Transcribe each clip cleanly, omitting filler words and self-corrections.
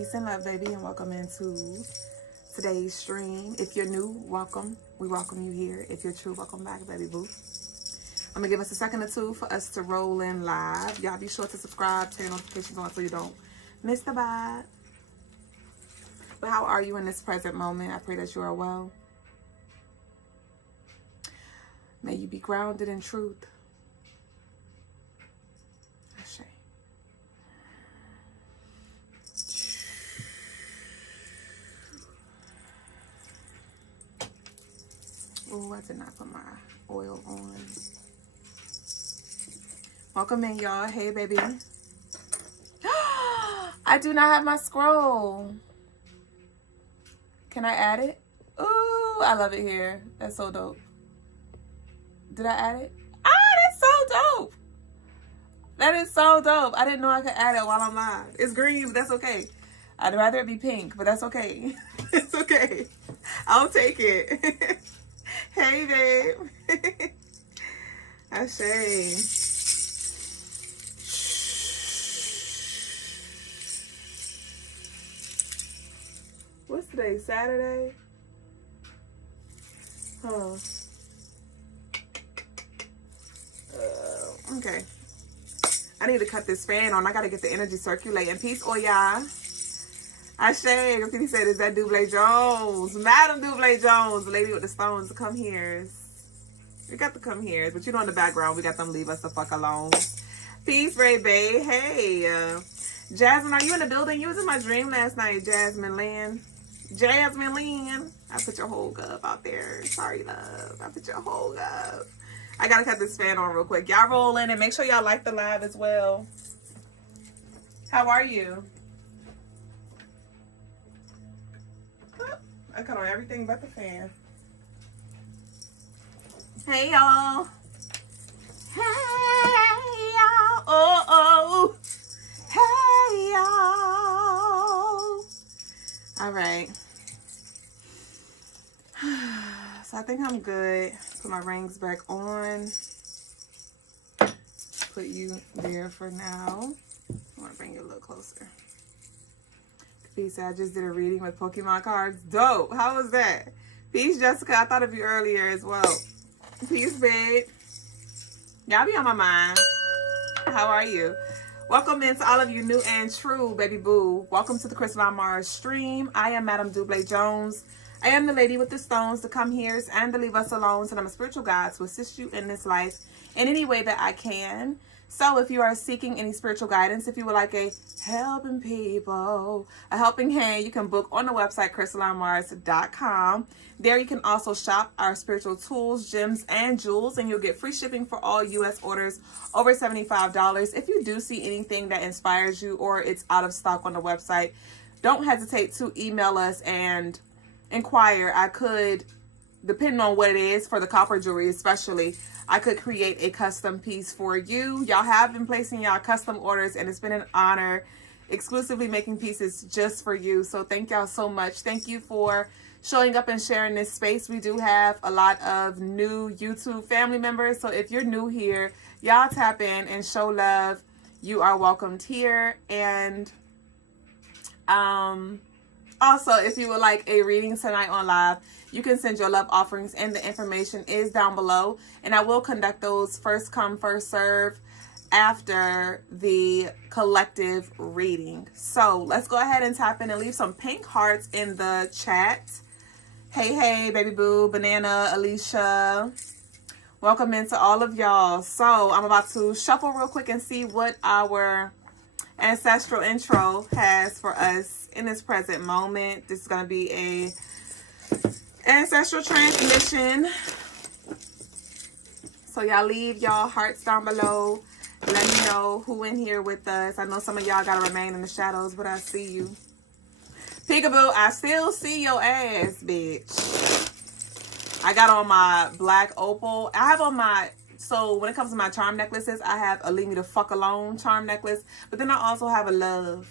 Peace and love, baby, and welcome into today's stream. If you're new, welcome. We welcome you here. If you're true, welcome back, baby boo. I'm going to give us a second or two for us to roll in live. Y'all be sure to subscribe, turn notifications on so you don't miss the vibe. But how are you in this present moment? I pray that you are well. May you be grounded in truth. Ashe. Oh, I did not put my oil on. Welcome in, y'all. Hey, baby. I do not have my scroll. Can I add it? Ooh, I love it here. That's so dope. Did I add it? Ah, that's so dope. That is so dope. I didn't know I could add it while I'm live. It's green, but that's okay. I'd rather it be pink, but that's okay. It's okay. I'll take it. Hey, babe. Ashe. What's today? Saturday? Huh. Okay. I need to cut this fan on. I gotta get the energy circulating. Peace, oh y'all. Ashe. He said, is that Double Jones? Madam Double Jones, the lady with the stones, the come here's. We got the come here's, but you know in the background, we got them leave us the fuck alone. Peace, Ray Bay. Hey, Jasmine, are you in the building? You was in my dream last night, Jasmine Lynn. Jasmine Lynn. I put your whole gub out there. Sorry, love. I put your whole gub. I gotta cut this fan on real quick. Y'all roll in and make sure y'all like the live as well. How are you? I cut on everything but the fan. Hey, y'all. Hey, y'all. Oh, oh. Hey, y'all. All right. So I think I'm good. Put my rings back on. Put you there for now. I want to bring you a little closer. Peace. I just did a reading with Pokemon cards. Dope. How was that? Peace, Jessica. I thought of you earlier as well. Peace, babe. Y'all be on my mind. How are you? Welcome in to all of you new and true, baby boo. Welcome to the Crystaline Mars stream. I am Madam Double Jones. I am the lady with the stones, the come here's, and the leave us alone. And I'm a spiritual guide to assist you in this life in any way that I can. So if you are seeking any spiritual guidance, if you would like a helping people, a helping hand, you can book on the website, CrystalineMars.com. There you can also shop our spiritual tools, gems, and jewels, and you'll get free shipping for all U.S. orders over $75. If you do see anything that inspires you or it's out of stock on the website, don't hesitate to email us and inquire. I could, depending on what it is, for the copper jewelry especially, I could create a custom piece for you. Y'all have been placing y'all custom orders, and it's been an honor exclusively making pieces just for you. So thank y'all so much. Thank you for showing up and sharing this space. We do have a lot of new YouTube family members. So if you're new here, y'all tap in and show love. You are welcomed here. And also, if you would like a reading tonight on live, you can send your love offerings, and the information is down below. And I will conduct those first come, first serve after the collective reading. So let's go ahead and tap in and leave some pink hearts in the chat. Hey, hey, baby boo, Banana, Alicia. Welcome into all of y'all. So I'm about to shuffle real quick and see what our ancestral intro has for us in this present moment. This is going to be a ancestral transmission. So y'all leave y'all hearts down below. Let me know who in here with us. I know some of y'all gotta remain in the shadows, but I see you. Peekaboo, I still see your ass, bitch. I got on my black opal. I have on my, so when it comes to my charm necklaces, I have a leave me the fuck alone charm necklace. But then I also have a love.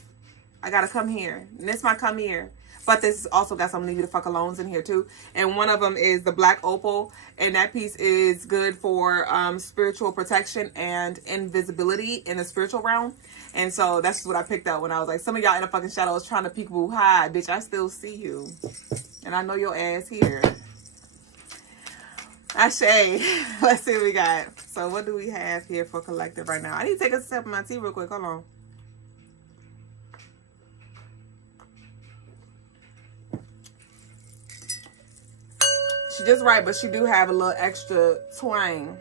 I gotta come here. And this my come here. But this also got some leave me the fuck alones in here too. And one of them is the black opal. And that piece is good for spiritual protection and invisibility in the spiritual realm. And so that's what I picked up when I was like, some of y'all in the fucking shadows trying to peekaboo hide. Bitch, I still see you. And I know your ass here. Ashe. Let's see what we got. So what do we have here for collective right now? I need to take a sip of my tea real quick. Hold on. She just right, but she do have a little extra twang.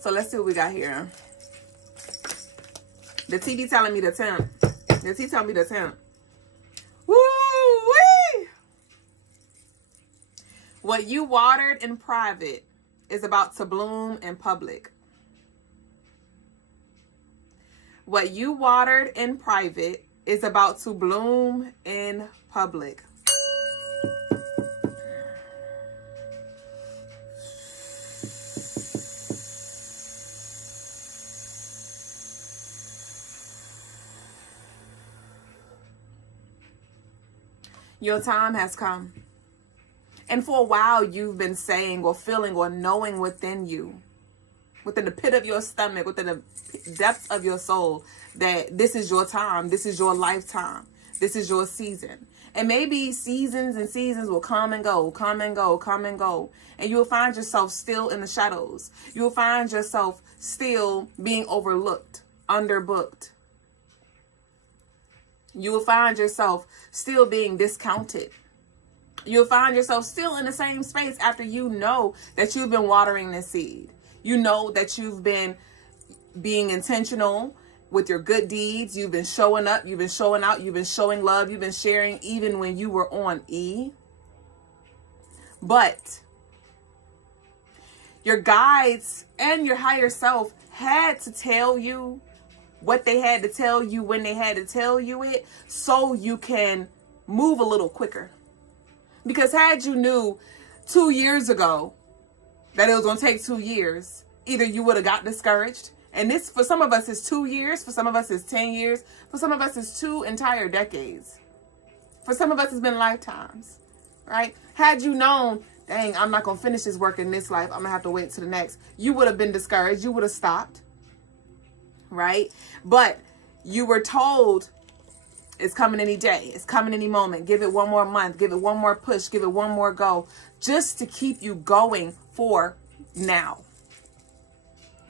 So let's see what we got here. The tea be telling me the temp. The tea telling me the temp. Woo-wee! What you watered in private is about to bloom in public. What you watered in private is about to bloom in public. Your time has come. And for a while, you've been saying or feeling or knowing within you, within the pit of your stomach, within the depths of your soul, that this is your time. This is your lifetime. This is your season. And maybe seasons and seasons will come and go, come and go, come and go. And you will find yourself still in the shadows. You will find yourself still being overlooked, underbooked. You will find yourself still being discounted. You'll find yourself still in the same space after you know that you've been watering this seed. You know that you've been being intentional with your good deeds. You've been showing up. You've been showing out. You've been showing love. You've been sharing even when you were on E. But your guides and your higher self had to tell you what they had to tell you when they had to tell you it, so you can move a little quicker. Because had you knew 2 years ago that it was going to take 2 years, either you would have got discouraged. And this, for some of us, is 2 years. For some of us, is 10 years. For some of us, is 2 entire decades. For some of us, it's been lifetimes, right? Had you known, dang, I'm not going to finish this work in this life, I'm going to have to wait to the next, you would have been discouraged. You would have stopped. Right? But you were told it's coming any day. It's coming any moment. Give it one more month. Give it one more push. Give it one more go. Just to keep you going for now.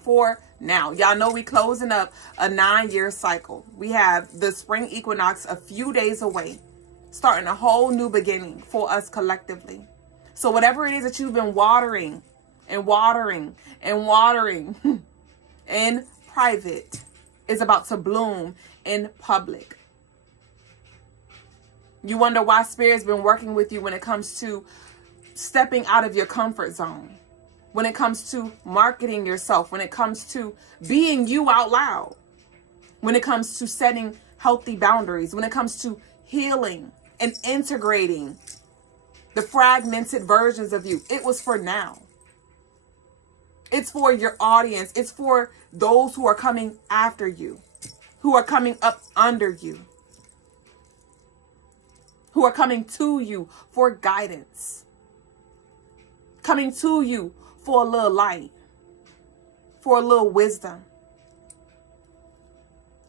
For now. Y'all know we closing up a 9-year cycle. We have the spring equinox a few days away. Starting a whole new beginning for us collectively. So whatever it is that you've been watering and watering and watering in private is about to bloom in public. You wonder why Spirit's been working with you when it comes to stepping out of your comfort zone, when it comes to marketing yourself, when it comes to being you out loud, when it comes to setting healthy boundaries, when it comes to healing and integrating the fragmented versions of you. It was for now. It's for your audience. It's for those who are coming after you, who are coming up under you, who are coming to you for guidance, coming to you for a little light, for a little wisdom,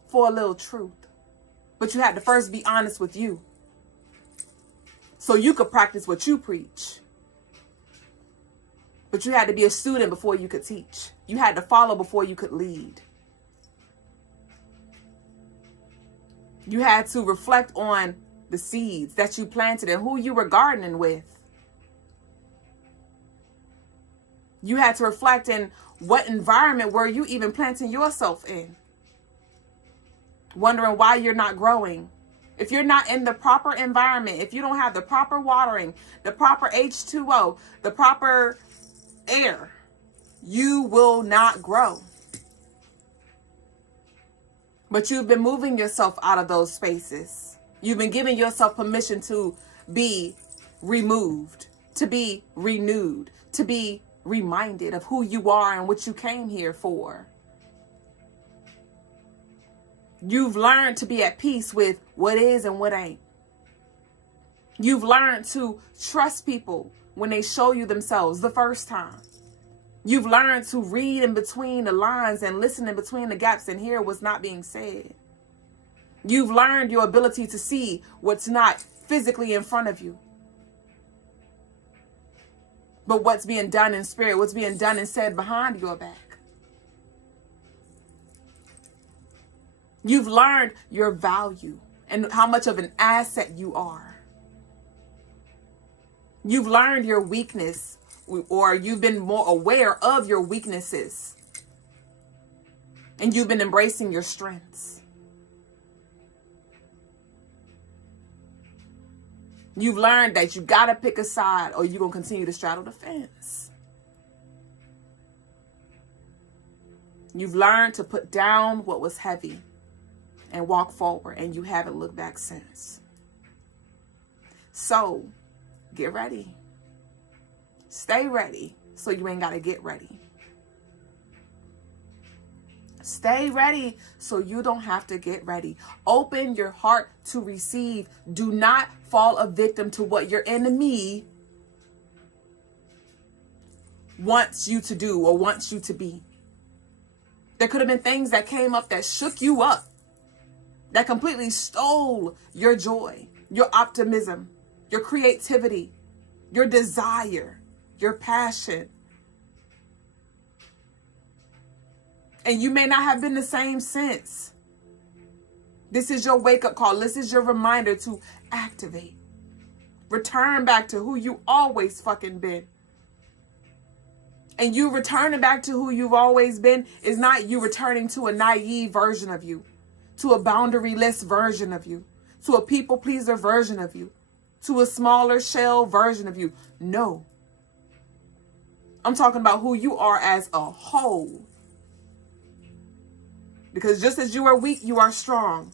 for a little truth. But you had to first be honest with you so you could practice what you preach. But you had to be a student before you could teach. You had to follow before you could lead. You had to reflect on the seeds that you planted and who you were gardening with. You had to reflect in what environment were you even planting yourself in. Wondering why you're not growing. If you're not in the proper environment, if you don't have the proper watering, the proper H2O, the proper air, you will not grow. But you've been moving yourself out of those spaces. You've been giving yourself permission to be removed, to be renewed, to be reminded of who you are and what you came here for. You've learned to be at peace with what is and what ain't. You've learned to trust people when they show you themselves the first time. You've learned to read in between the lines and listen in between the gaps and hear what's not being said. You've learned your ability to see what's not physically in front of you, but what's being done in spirit, what's being done and said behind your back. You've learned your value and how much of an asset you are. You've learned your weakness, or you've been more aware of your weaknesses, and you've been embracing your strengths. You've learned that you got to pick a side or you're going to continue to straddle the fence. You've learned to put down what was heavy and walk forward, and you haven't looked back since. So, get ready. Stay ready so you ain't got to get ready. Stay ready so you don't have to get ready. Open your heart to receive. Do not fall a victim to what your enemy wants you to do or wants you to be. There could have been things that came up that shook you up, that completely stole your joy, your optimism, your creativity, your desire, your passion. And you may not have been the same since. This is your wake-up call. This is your reminder to activate. Return back to who you always fucking been. And you returning back to who you've always been is not you returning to a naive version of you, to a boundaryless version of you, to a people-pleaser version of you, to a smaller shell version of you. No. I'm talking about who you are as a whole. Because just as you are weak, you are strong.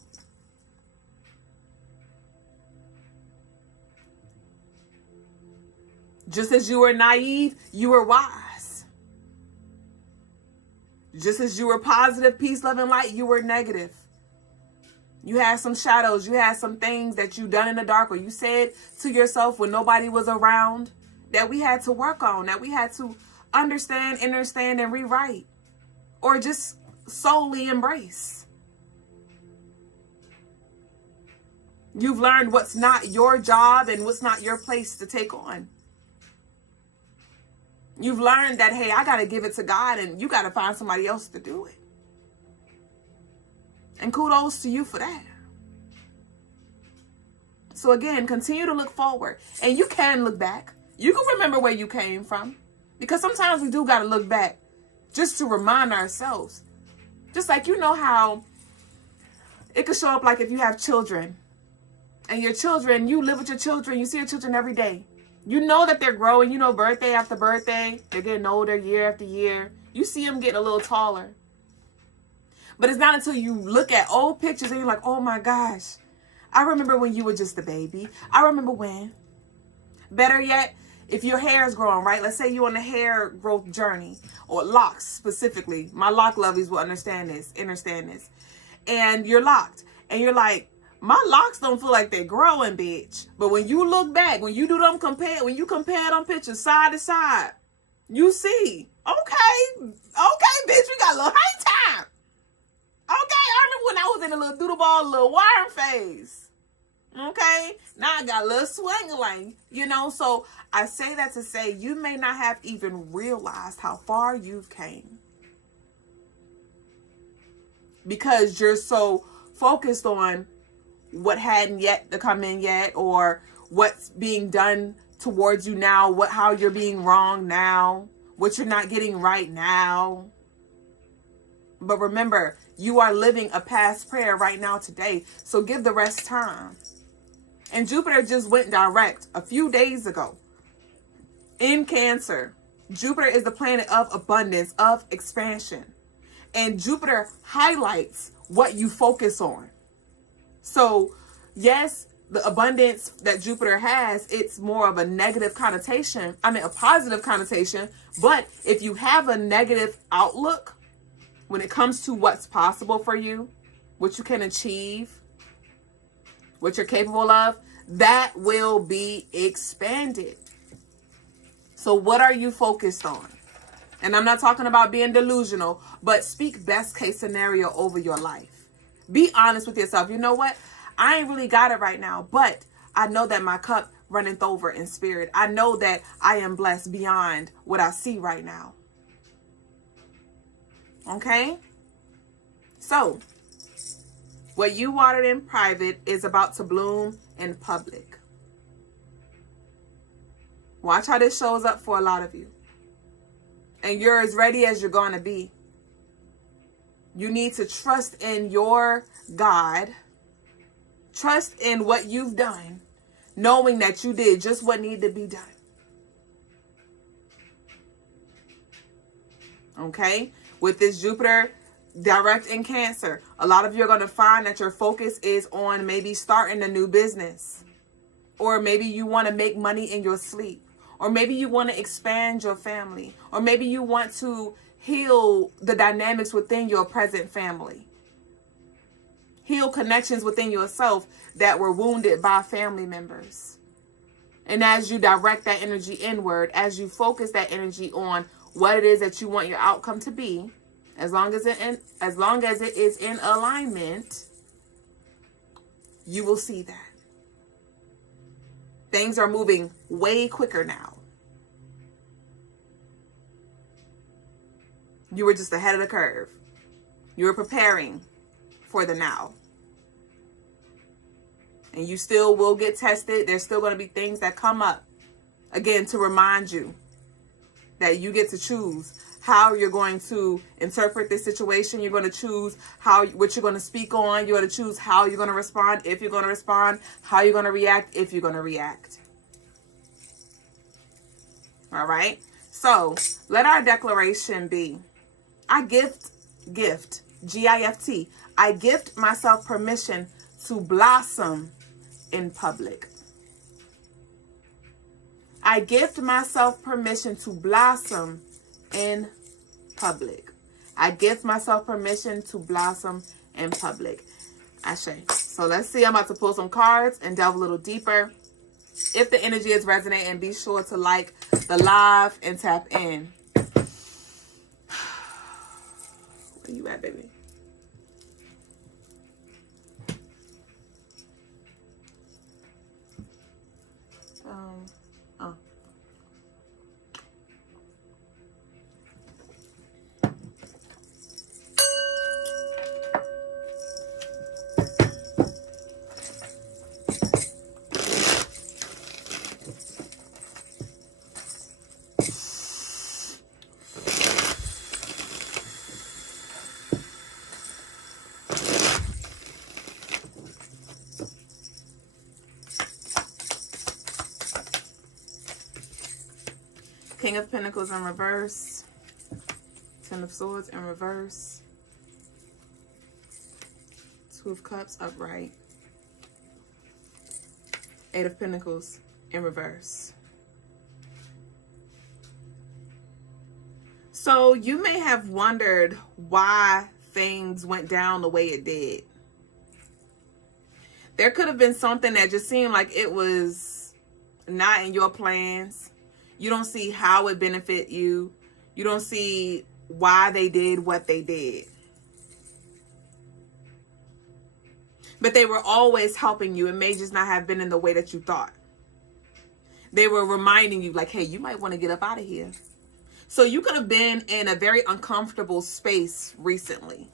Just as you were naive, you were wise. Just as you were positive, peace, love, and light, you were negative. You had some shadows. You had some things that you done in the dark, or you said to yourself when nobody was around, that we had to work on, that we had to understand, and rewrite, or just solely embrace. You've learned what's not your job and what's not your place to take on. You've learned that, hey, I got to give it to God and you got to find somebody else to do it. And kudos to you for that. So again, continue to look forward. And you can look back. You can remember where you came from. Because sometimes we do got to look back just to remind ourselves. Just like, you know how it could show up like if you have children. And your children, you live with your children. You see your children every day. You know that they're growing. You know, birthday after birthday. They're getting older year after year. You see them getting a little taller. But it's not until you look at old pictures and you're like, oh my gosh, I remember when you were just a baby. I remember when. Better yet, if your hair is growing, right? Let's say you're on a hair growth journey, or locks specifically. My lock lovies will understand this. And you're locked. And you're like, my locks don't feel like they're growing, bitch. But when you look back, when you do them when you compare them pictures side to side, you see, okay, bitch, we got a little hang time. Okay, I remember when I was in a little doodle ball, little wire phase. Okay, now I got a little swingling, so I say that to say you may not have even realized how far you've came. Because you're so focused on what hadn't yet to come in yet, or what's being done towards you now, how you're being wrong now, what you're not getting right now. But remember, you are living a past prayer right now today, so give the rest time. And Jupiter just went direct a few days ago in Cancer. Jupiter is the planet of abundance, of expansion. And Jupiter highlights what you focus on. So, yes, the abundance that Jupiter has, it's more of a negative connotation. A positive connotation. But if you have a negative outlook when it comes to what's possible for you, what you can achieve, what you're capable of, that will be expanded. So what are you focused on? And I'm not talking about being delusional, but speak best case scenario over your life. Be honest with yourself. You know what? I ain't really got it right now, but I know that my cup runneth over in spirit. I know that I am blessed beyond what I see right now. Okay? So, what you watered in private is about to bloom in public. Watch how this shows up for a lot of you. And you're as ready as you're going to be. You need to trust in your God. Trust in what you've done, knowing that you did just what needed to be done. Okay? With this Jupiter direct in Cancer, a lot of you are going to find that your focus is on maybe starting a new business. Or maybe you want to make money in your sleep. Or maybe you want to expand your family. Or maybe you want to heal the dynamics within your present family. Heal connections within yourself that were wounded by family members. And as you direct that energy inward, as you focus that energy on what it is that you want your outcome to be, as long as it is in alignment, you will see that. Things are moving way quicker now. You were just ahead of the curve. You were preparing for the now. And you still will get tested. There's still going to be things that come up. Again, to remind you that you get to choose how you're going to interpret this situation. You're going to choose what you're going to speak on. You're going to choose how you're going to respond, if you're going to respond, how you're going to react, if you're going to react. All right. So let our declaration be, I gift, G-I-F-T. I gift myself permission to blossom in public. I gift myself permission to blossom in public. I give myself permission to blossom in public. Ashe. So let's see. I'm about to pull some cards and delve a little deeper. If the energy is resonating, be sure to like the live and tap in. Where you at, baby? King of Pentacles in reverse. Ten of Swords in reverse. Two of Cups upright. Eight of Pentacles in reverse. So you may have wondered why things went down the way it did. There could have been something that just seemed like it was not in your plans. You don't see how it benefit you. You don't see why they did what they did. But they were always helping you. It may just not have been in the way that you thought. They were reminding you like, hey, you might want to get up out of here. So you could have been in a very uncomfortable space recently.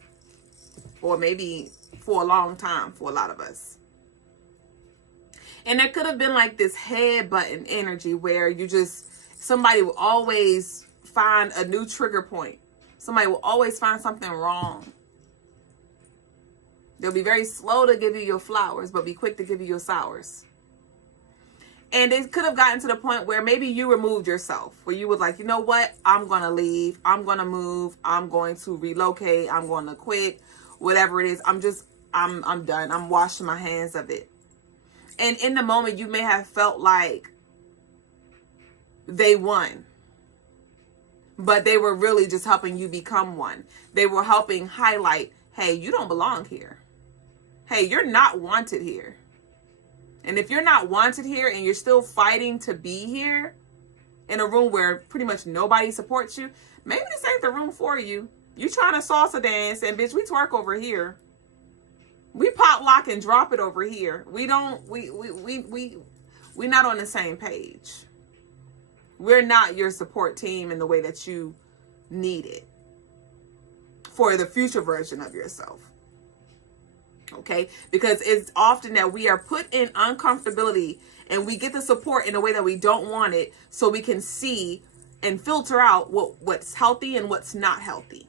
Or maybe for a long time for a lot of us. And there could have been like this head button energy where somebody will always find a new trigger point. Somebody will always find something wrong. They'll be very slow to give you your flowers, but be quick to give you your sours. And it could have gotten to the point where maybe you removed yourself, where you was like, you know what? I'm going to leave. I'm going to move. I'm going to relocate. I'm going to quit. Whatever it is. I'm done. I'm washing my hands of it. And in the moment, you may have felt like they won. But they were really just helping you become one. They were helping highlight, hey, you don't belong here. Hey, you're not wanted here. And if you're not wanted here and you're still fighting to be here, in a room where pretty much nobody supports you, maybe this ain't the room for you. You trying to salsa dance and bitch, we twerk over here. We pop, lock, and drop it over here. We not on the same page. We're not your support team in the way that you need it for the future version of yourself. Okay? Because it's often that we are put in uncomfortability and we get the support in a way that we don't want it, so we can see and filter out what's healthy and what's not healthy.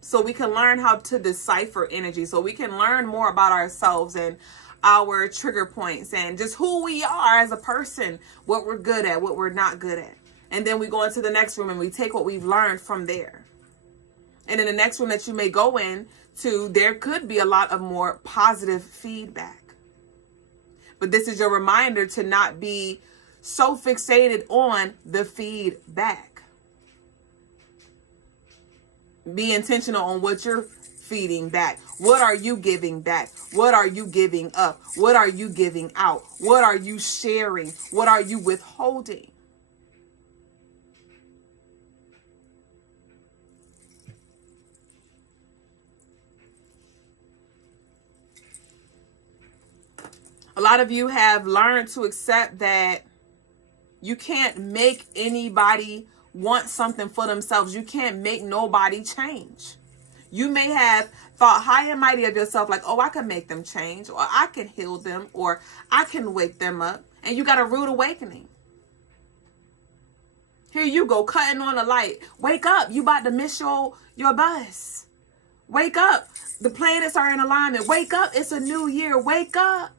So we can learn how to decipher energy. So we can learn more about ourselves and our trigger points and just who we are as a person, what we're good at, what we're not good at. And then we go into the next room and we take what we've learned from there. And in the next room that you may go in to, there could be a lot of more positive feedback. But this is your reminder to not be so fixated on the feedback. Be intentional on what you're feeding back. What are you giving back? What are you giving up? What are you giving out? What are you sharing? What are you withholding? A lot of you have learned to accept that you can't make anybody want something for themselves. You can't make nobody change. You may have thought high and mighty of yourself, like, oh, I can make them change, or I can heal them, or I can wake them up. And you got a rude awakening. Here you go, cutting on a light. Wake up. You about to miss your bus. Wake up. The planets are in alignment. Wake up. It's a new year. Wake up.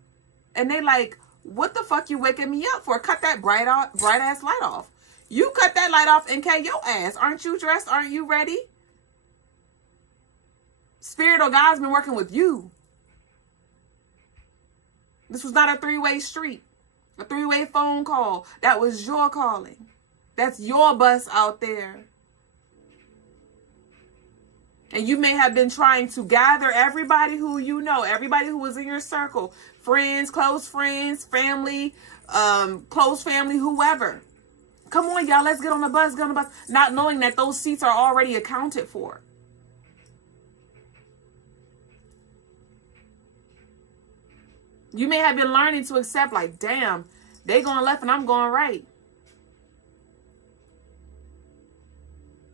And they like, what the fuck you waking me up for? Cut that bright ass light off. You cut that light off and cut your ass. Aren't you dressed? Aren't you ready? Spirit or God's been working with you. This was not a three-way street, a three-way phone call. That was your calling. That's your bus out there. And you may have been trying to gather everybody who you know, everybody who was in your circle, friends, close friends, family, close family, whoever. Come on, y'all, let's get on the bus, not knowing that those seats are already accounted for. You may have been learning to accept, like, damn, they going left and I'm going right.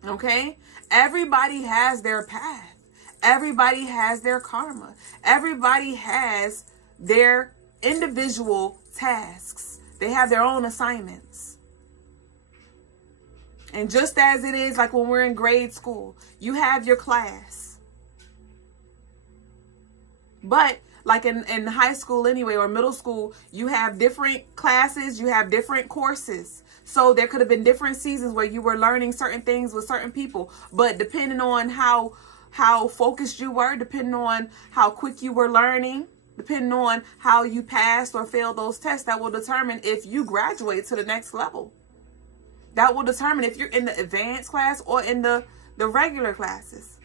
Okay? Everybody has their path. Everybody has their karma. Everybody has their individual tasks. They have their own assignments. And just as it is like when we're in grade school, you have your class. But like in high school anyway, or middle school, you have different classes, you have different courses. So there could have been different seasons where you were learning certain things with certain people. But depending on how focused you were, depending on how quick you were learning, depending on how you passed or failed those tests, that will determine if you graduate to the next level. That will determine if you're in the advanced class or in the regular classes.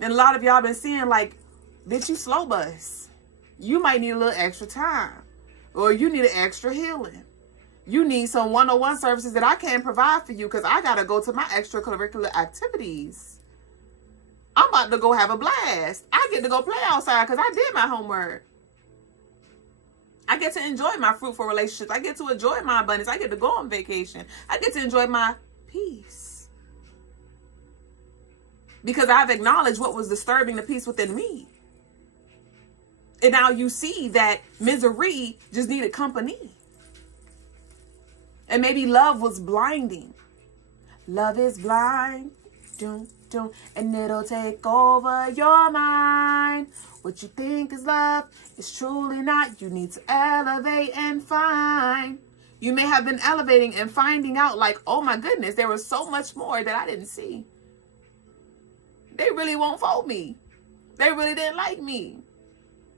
And a lot of y'all been seeing like, bitch, you slow bus. You might need a little extra time. Or you need an extra healing. You need some one-on-one services that I can't provide for you because I got to go to my extracurricular activities. I'm about to go have a blast. I get to go play outside because I did my homework. I get to enjoy my fruitful relationships. I get to enjoy my abundance. I get to go on vacation. I get to enjoy my peace. Because I've acknowledged what was disturbing the peace within me. And now you see that misery just needed company. And maybe love was blinding. Love is blind. Doom, doom. And it'll take over your mind. What you think is love is truly not. You need to elevate and find. You may have been elevating and finding out like, oh my goodness, there was so much more that I didn't see. They really won't fold me. They really didn't like me.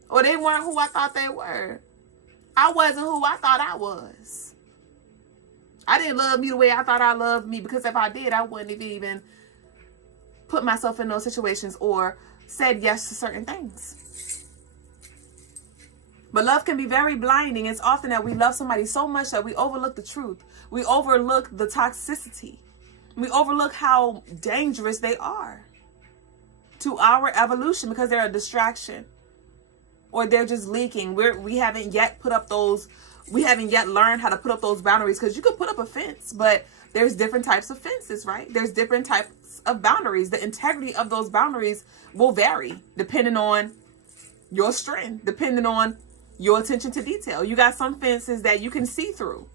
Or they weren't who I thought they were. I wasn't who I thought I was. I didn't love me the way I thought I loved me, because if I did, I wouldn't have even put myself in those situations or said yes to certain things. But love can be very blinding. It's often that we love somebody so much that we overlook the truth. We overlook the toxicity. We overlook how dangerous they are to our evolution because they're a distraction, or they're just leaking. We haven't yet learned how to put up those boundaries, because you could put up a fence, but there's different types of fences, right? There's different types of boundaries. The integrity of those boundaries will vary depending on your strength, depending on your attention to detail. You got some fences that you can see through.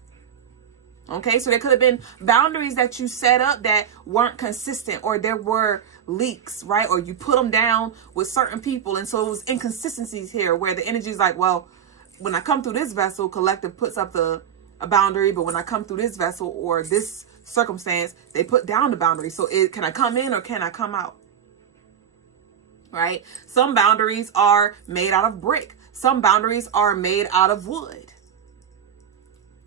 Okay, so there could have been boundaries that you set up that weren't consistent, or there were leaks, right? Or you put them down with certain people, and so it was inconsistencies here where the energy is like, well, when I come through this vessel, collective puts up a boundary, but when I come through this vessel or this circumstance, they put down the boundary. So can I come in or can I come out? Right? Some boundaries are made out of brick. Some boundaries are made out of wood.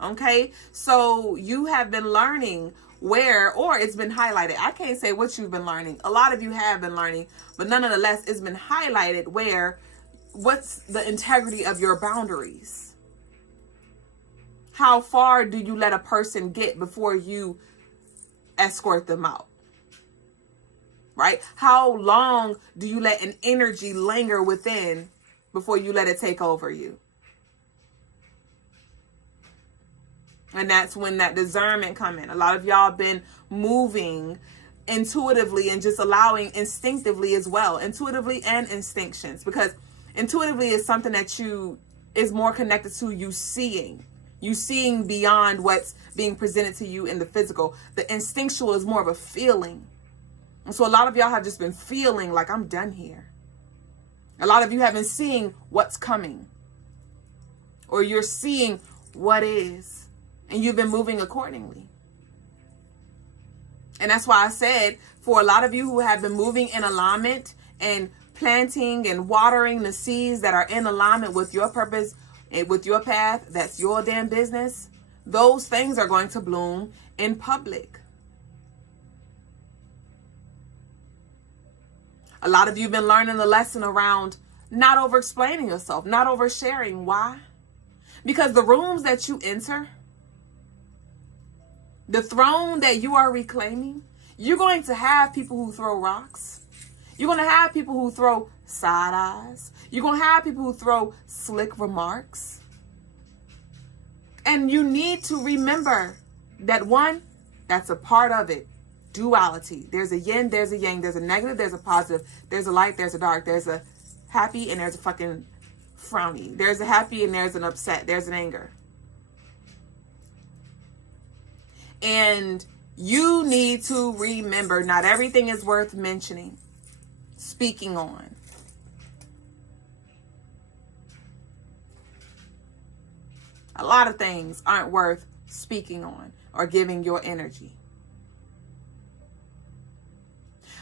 Okay, so you have been learning where, or it's been highlighted. I can't say what you've been learning. A lot of you have been learning, but nonetheless, it's been highlighted what's the integrity of your boundaries. How far do you let a person get before you escort them out? Right? How long do you let an energy linger within before you let it take over you? And that's when that discernment come in. A lot of y'all been moving intuitively and just allowing instinctively as well. Intuitively and instinctions. Because intuitively is something that is more connected to you seeing. You seeing beyond what's being presented to you in the physical. The instinctual is more of a feeling. And so a lot of y'all have just been feeling like, I'm done here. A lot of you have been seeing what's coming. Or you're seeing what is. And you've been moving accordingly. And that's why I said, for a lot of you who have been moving in alignment and planting and watering the seeds that are in alignment with your purpose and with your path, that's your damn business, those things are going to bloom in public. A lot of you have been learning the lesson around not over-explaining yourself, not oversharing. Why? Because the rooms that you enter, the throne that you are reclaiming, you're going to have people who throw rocks. You're going to have people who throw side eyes. You're going to have people who throw slick remarks. And you need to remember that that's a part of it. Duality. There's a yin, there's a yang, there's a negative, there's a positive, there's a light, there's a dark, there's a happy, and there's a fucking frowny. There's a happy and there's an upset, there's an anger. And you need to remember, not everything is worth mentioning, speaking on. A lot of things aren't worth speaking on or giving your energy.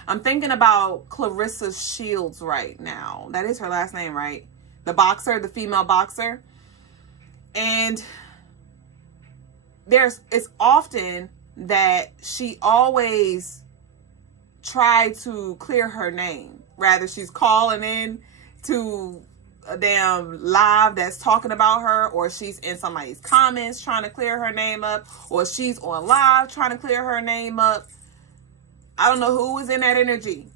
I'm thinking about Clarissa Shields right now. That is her last name, right? The boxer, the female boxer. And it's often that she always tried to clear her name. Rather, she's calling in to a damn live that's talking about her, or she's in somebody's comments trying to clear her name up, or she's on live trying to clear her name up. I don't know who is in that energy,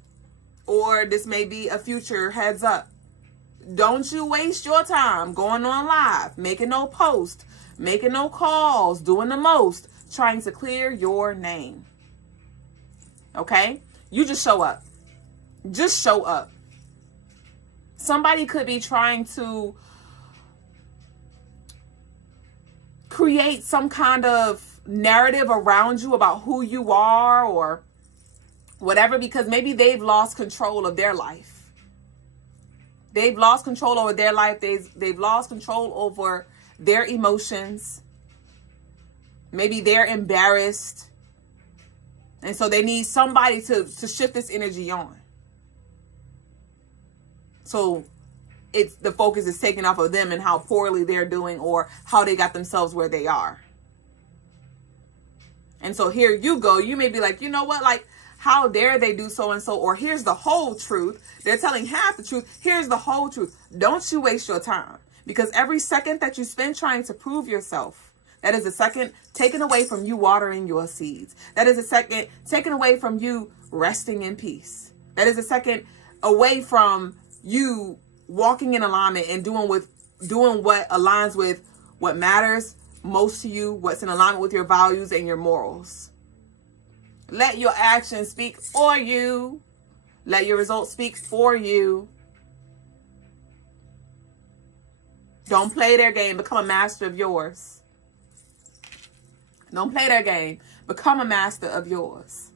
or this may be a future heads up. Don't you waste your time going on live, making no post, making no calls, doing the most, trying to clear your name. Okay? You just show up. Just show up. Somebody could be trying to create some kind of narrative around you about who you are or whatever, because maybe they've lost control of their life. They've lost control over their life. They've lost control over their emotions. Maybe they're embarrassed. And so they need somebody to shift this energy on. So the focus is taken off of them and how poorly they're doing or how they got themselves where they are. And so here you go. You may be like, you know what? Like, how dare they do so and so? Or here's the whole truth. They're telling half the truth. Here's the whole truth. Don't you waste your time. Because every second that you spend trying to prove yourself, that is a second taken away from you watering your seeds. That is a second taken away from you resting in peace. That is a second away from you walking in alignment and doing what aligns with what matters most to you, what's in alignment with your values and your morals. Let your actions speak for you. Let your results speak for you. Don't play their game. Become a master of yours. Don't play their game. Become a master of yours.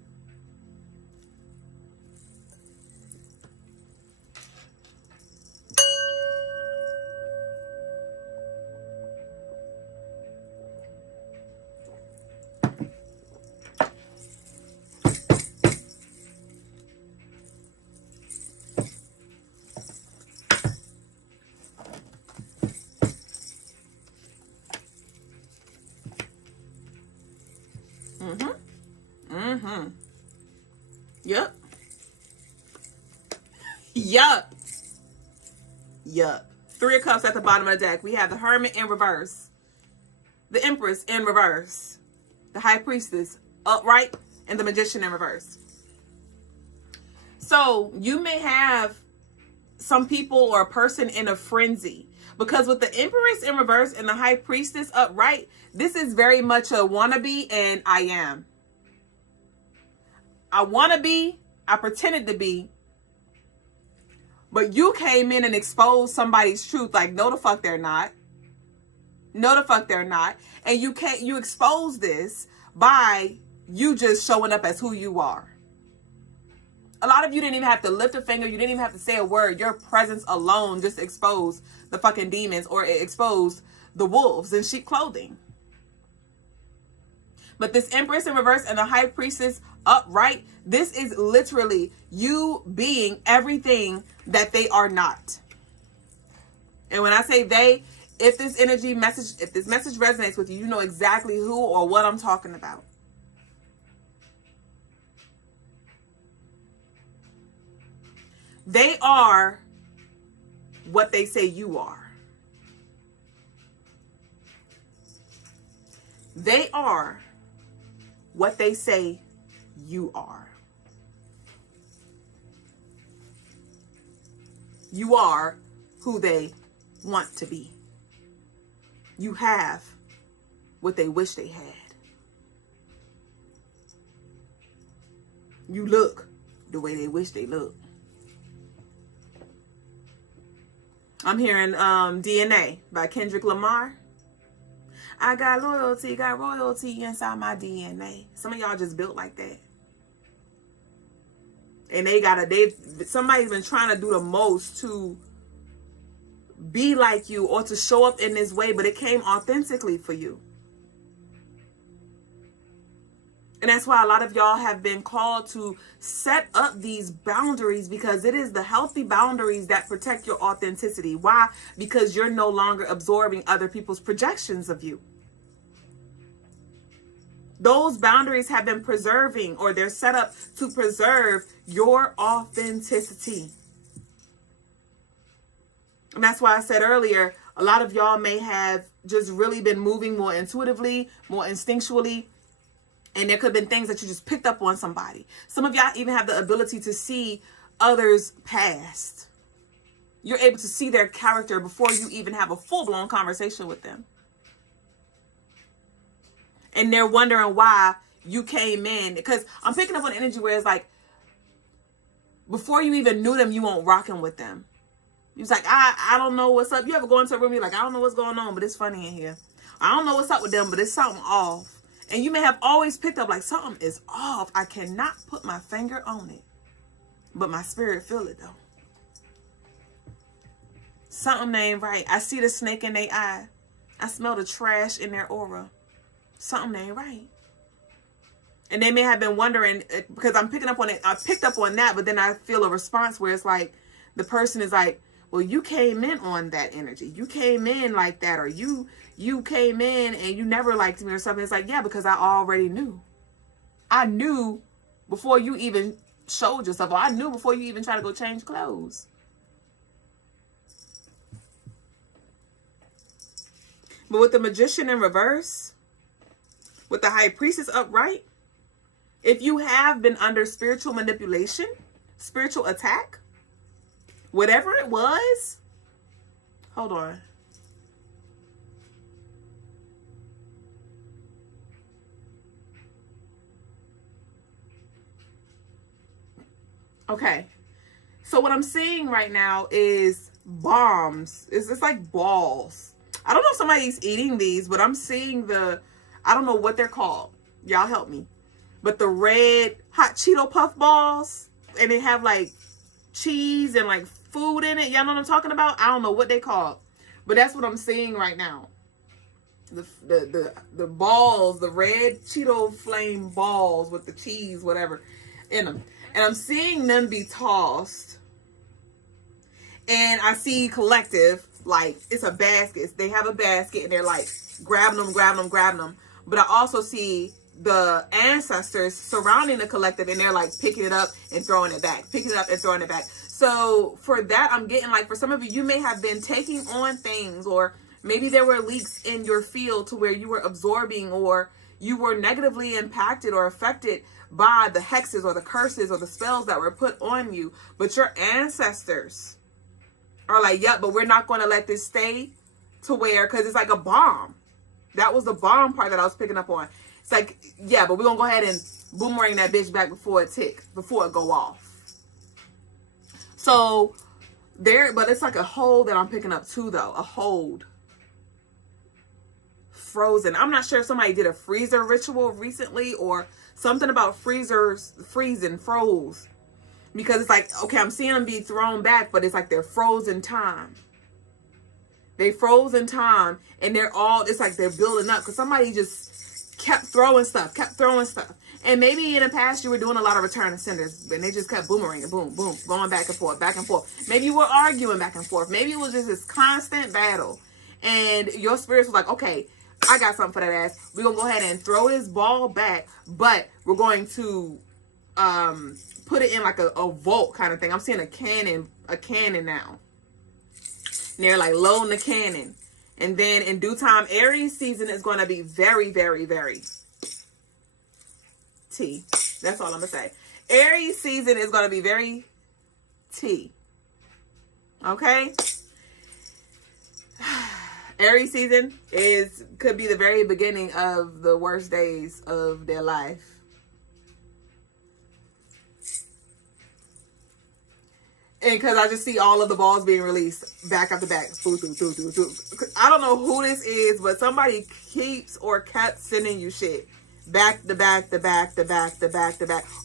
Yep. Yup. Yup. 3 of Cups at the bottom of the deck. We have the Hermit in reverse. The Empress in reverse. The High Priestess upright. And the Magician in reverse. So you may have some people or a person in a frenzy. Because with the Empress in reverse and the High Priestess upright, this is very much a wannabe and I am. I want to be, I pretended to be, but you came in and exposed somebody's truth. Like, no, the fuck they're not. No, the fuck they're not. And you expose this by you just showing up as who you are. A lot of you didn't even have to lift a finger. You didn't even have to say a word. Your presence alone just exposed the fucking demons, or it exposed the wolves in sheep clothing. But this Empress in reverse and the High Priestess upright, this is literally you being everything that they are not. And when I say they, if this message resonates with you, you know exactly who or what I'm talking about. They are what they say you are. They are what they say you are. You are who they want to be. You have what they wish they had. You look the way they wish they looked. I'm hearing DNA by Kendrick Lamar. I got loyalty, got royalty inside my DNA. Some of y'all just built like that. And somebody's been trying to do the most to be like you or to show up in this way, but it came authentically for you. And that's why a lot of y'all have been called to set up these boundaries, because it is the healthy boundaries that protect your authenticity. Why? Because you're no longer absorbing other people's projections of you. Those boundaries have been preserving, or they're set up to preserve your authenticity. And that's why I said earlier, a lot of y'all may have just really been moving more intuitively, more instinctually. And there could have been things that you just picked up on somebody. Some of y'all even have the ability to see others' past. You're able to see their character before you even have a full-blown conversation with them. And they're wondering why you came in. Because I'm picking up on energy where it's like, before you even knew them, you weren't rocking with them. You was like, I don't know what's up. You ever go into a room, you're like, I don't know what's going on, but it's funny in here. I don't know what's up with them, but it's something off. And you may have always picked up like something is off. I cannot put my finger on it. But my spirit feel it though. Something ain't right. I see the snake in their eye. I smell the trash in their aura. Something ain't right. And they may have been wondering, because I'm picking up on it. I picked up on that, but then I feel a response where it's like, the person is like, well, you came in on that energy. You came in like that, or you came in and you never liked me or something. It's like, yeah, because I already knew. I knew before you even showed yourself. Or I knew before you even tried to go change clothes. But with the Magician in reverse, with the High Priestess upright, if you have been under spiritual manipulation, spiritual attack, whatever it was, hold on. Okay. So what I'm seeing right now is bombs. It's like balls. I don't know if somebody's eating these, but I'm seeing I don't know what they're called. Y'all help me. But the red hot Cheeto puff balls, and they have like cheese and like food in it. Y'all know what I'm talking about? I don't know what they call, but that's what I'm seeing right now. The balls, the red Cheeto flame balls with the cheese, whatever, in them. And I'm seeing them be tossed. And I see collective, like it's a basket. They have a basket and they're like grabbing them. But I also see the ancestors surrounding the collective and they're like picking it up and throwing it back. So for that, I'm getting like, for some of you, you may have been taking on things, or maybe there were leaks in your field to where you were absorbing, or you were negatively impacted or affected by the hexes or the curses or the spells that were put on you. But your ancestors are like, yep, but we're not going to let this stay to where, because it's like a bomb. That was the bomb part that I was picking up on. It's like, yeah, but we're going to go ahead and boomerang that bitch back before it go off. So there, but it's like a hold that I'm picking up too, though. A hold. Frozen. I'm not sure if somebody did a freezer ritual recently or something about freezers freezing, froze. Because it's like, okay, I'm seeing them be thrown back, but it's like they're frozen time. They froze in time, and it's like they're building up because somebody just kept throwing stuff. And maybe in the past you were doing a lot of return and senders, and they just kept boomeranging, boom, boom, going back and forth. Maybe you were arguing back and forth. Maybe it was just this constant battle, and your spirits was like, okay, I got something for that ass. We're going to go ahead and throw this ball back, but we're going to put it in like a vault kind of thing. I'm seeing a cannon now. And they're like loading the cannon. And then in due time, Aries season is going to be very, very, very tea. That's all I'm going to say. Aries season is going to be very tea. Okay? Aries season could be the very beginning of the worst days of their life. And because I just see all of the balls being released back after back. I don't know who this is, but somebody keeps or kept sending you shit. Back to back. Or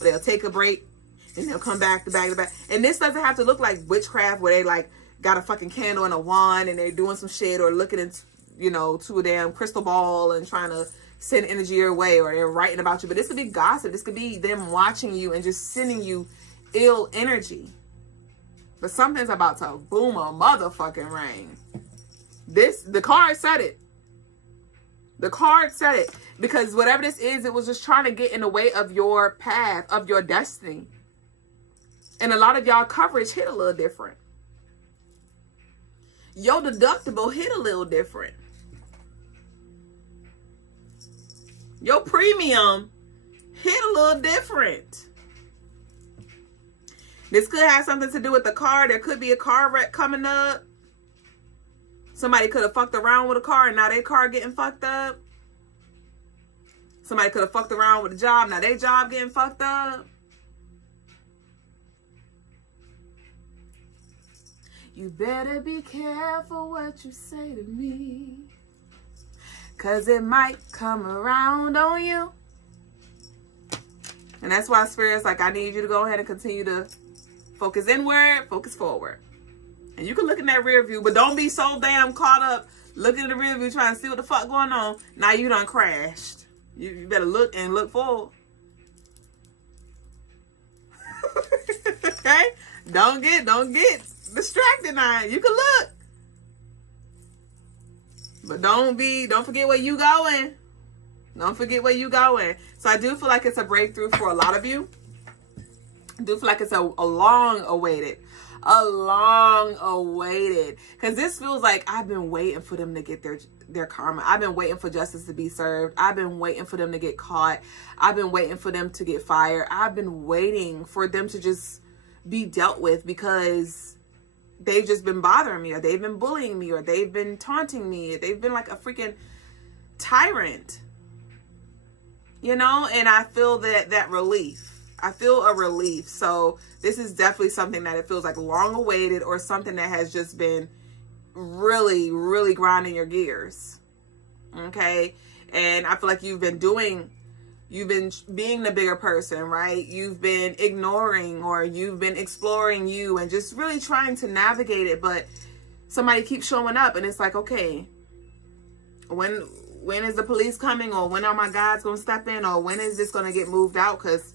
they'll take a break and they'll come back to back. And this doesn't have to look like witchcraft where they like got a fucking candle and a wand and they're doing some shit, or looking into, to a damn crystal ball and trying to send energy your way, or they're writing about you. But this could be gossip. This could be them watching you and just sending you ill energy. But something's about to boom a motherfucking ring. The card said it. The card said it. Because whatever this is, it was just trying to get in the way of your path, of your destiny. And a lot of y'all coverage hit a little different. Your deductible hit a little different. Your premium hit a little different. This could have something to do with the car. There could be a car wreck coming up. Somebody could have fucked around with a car and now their car getting fucked up. Somebody could have fucked around with a job. Now their job getting fucked up. You better be careful what you say to me, 'cause it might come around on you. And that's why Spirit's like, I need you to go ahead and continue to focus inward, focus forward. And you can look in that rear view, but don't be so damn caught up looking in the rear view trying to see what the fuck going on. Now you done crashed. You better look and look forward. Okay? Don't get distracted now. You can look. But don't forget where you going. Don't forget where you going. So I do feel like it's a breakthrough for a lot of you. I do feel like it's a long awaited. A long awaited. Because this feels like I've been waiting for them to get their karma. I've been waiting for justice to be served. I've been waiting for them to get caught. I've been waiting for them to get fired. I've been waiting for them to just be dealt with, because they've just been bothering me, or they've been bullying me, or they've been taunting me. They've been like a freaking tyrant, you know. And I feel that relief. I feel a relief. So this is definitely something that it feels like long awaited, or something that has just been really, really grinding your gears. Okay. And I feel like you've been being the bigger person, right? You've been ignoring, or you've been exploring you and just really trying to navigate it. But somebody keeps showing up, and it's like, okay, when is the police coming? Or when are my guys going to step in? Or when is this going to get moved out? Because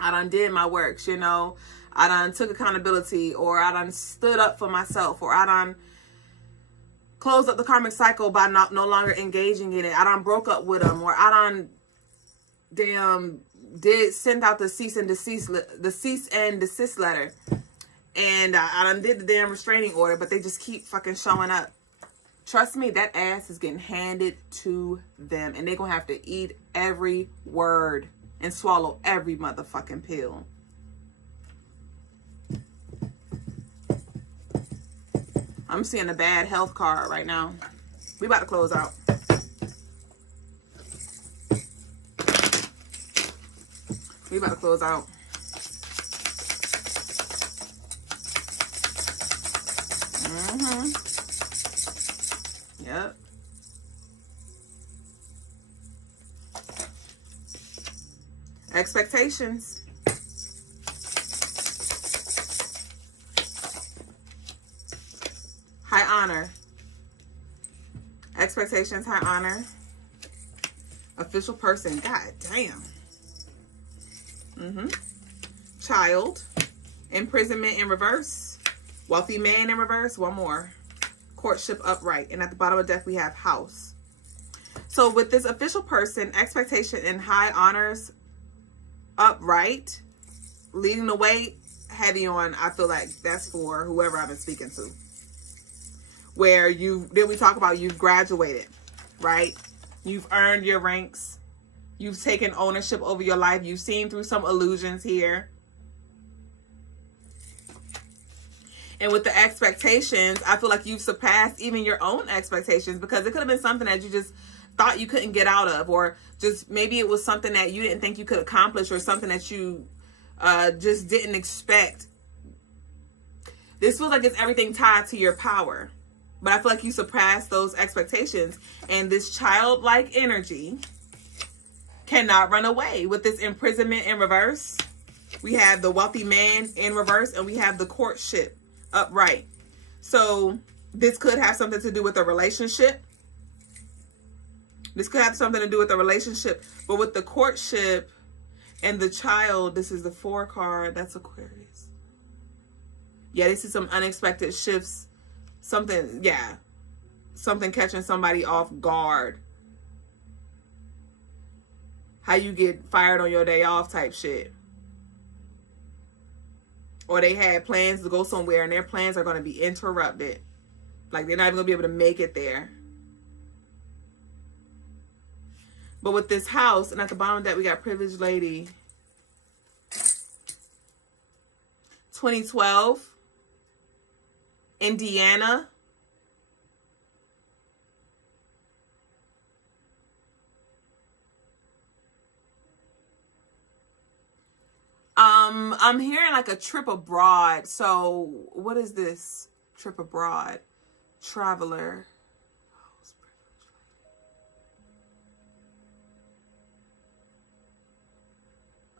I done did my works, you know. I done took accountability, or I done stood up for myself, or I done closed up the karmic cycle by no longer engaging in it. I done broke up with them, or I done did send out the cease and desist letter, and I done did the damn restraining order, but they just keep fucking showing up. Trust me, that ass is getting handed to them, and they're gonna have to eat every word and swallow every motherfucking pill. I'm seeing a bad health card right now. We about to close out. We about to close out. Yep. Expectations. High honor. Expectations, high honor. Official person. God damn. Child. Imprisonment in reverse. Wealthy man in reverse. One more. Courtship upright. And at the bottom of the deck we have house. So with this official person, expectation and high honors upright, leading the way, heavy on, I feel like that's for whoever I've been speaking to. Where then we talk about you've graduated, right? You've earned your ranks. You've taken ownership over your life. You've seen through some illusions here. And with the expectations, I feel like you've surpassed even your own expectations, because it could have been something that you just thought you couldn't get out of, or just maybe it was something that you didn't think you could accomplish, or something that you just didn't expect. This feels like it's everything tied to your power. But I feel like you surpassed those expectations, and this childlike energy cannot run away. With this imprisonment in reverse, we have the wealthy man in reverse, and we have the courtship upright. So this could have something to do with a relationship. This could have something to do with a relationship. But with the courtship and the child, this is the 4 card. That's Aquarius. Yeah, this is some unexpected shifts. Something catching somebody off guard. How you get fired on your day off type shit. Or they had plans to go somewhere and their plans are going to be interrupted. Like they're not even going to be able to make it there. But with this house, and at the bottom of that we got privileged lady. 2012. Indiana. I'm hearing like a trip abroad. So what is this? Trip abroad. Traveler.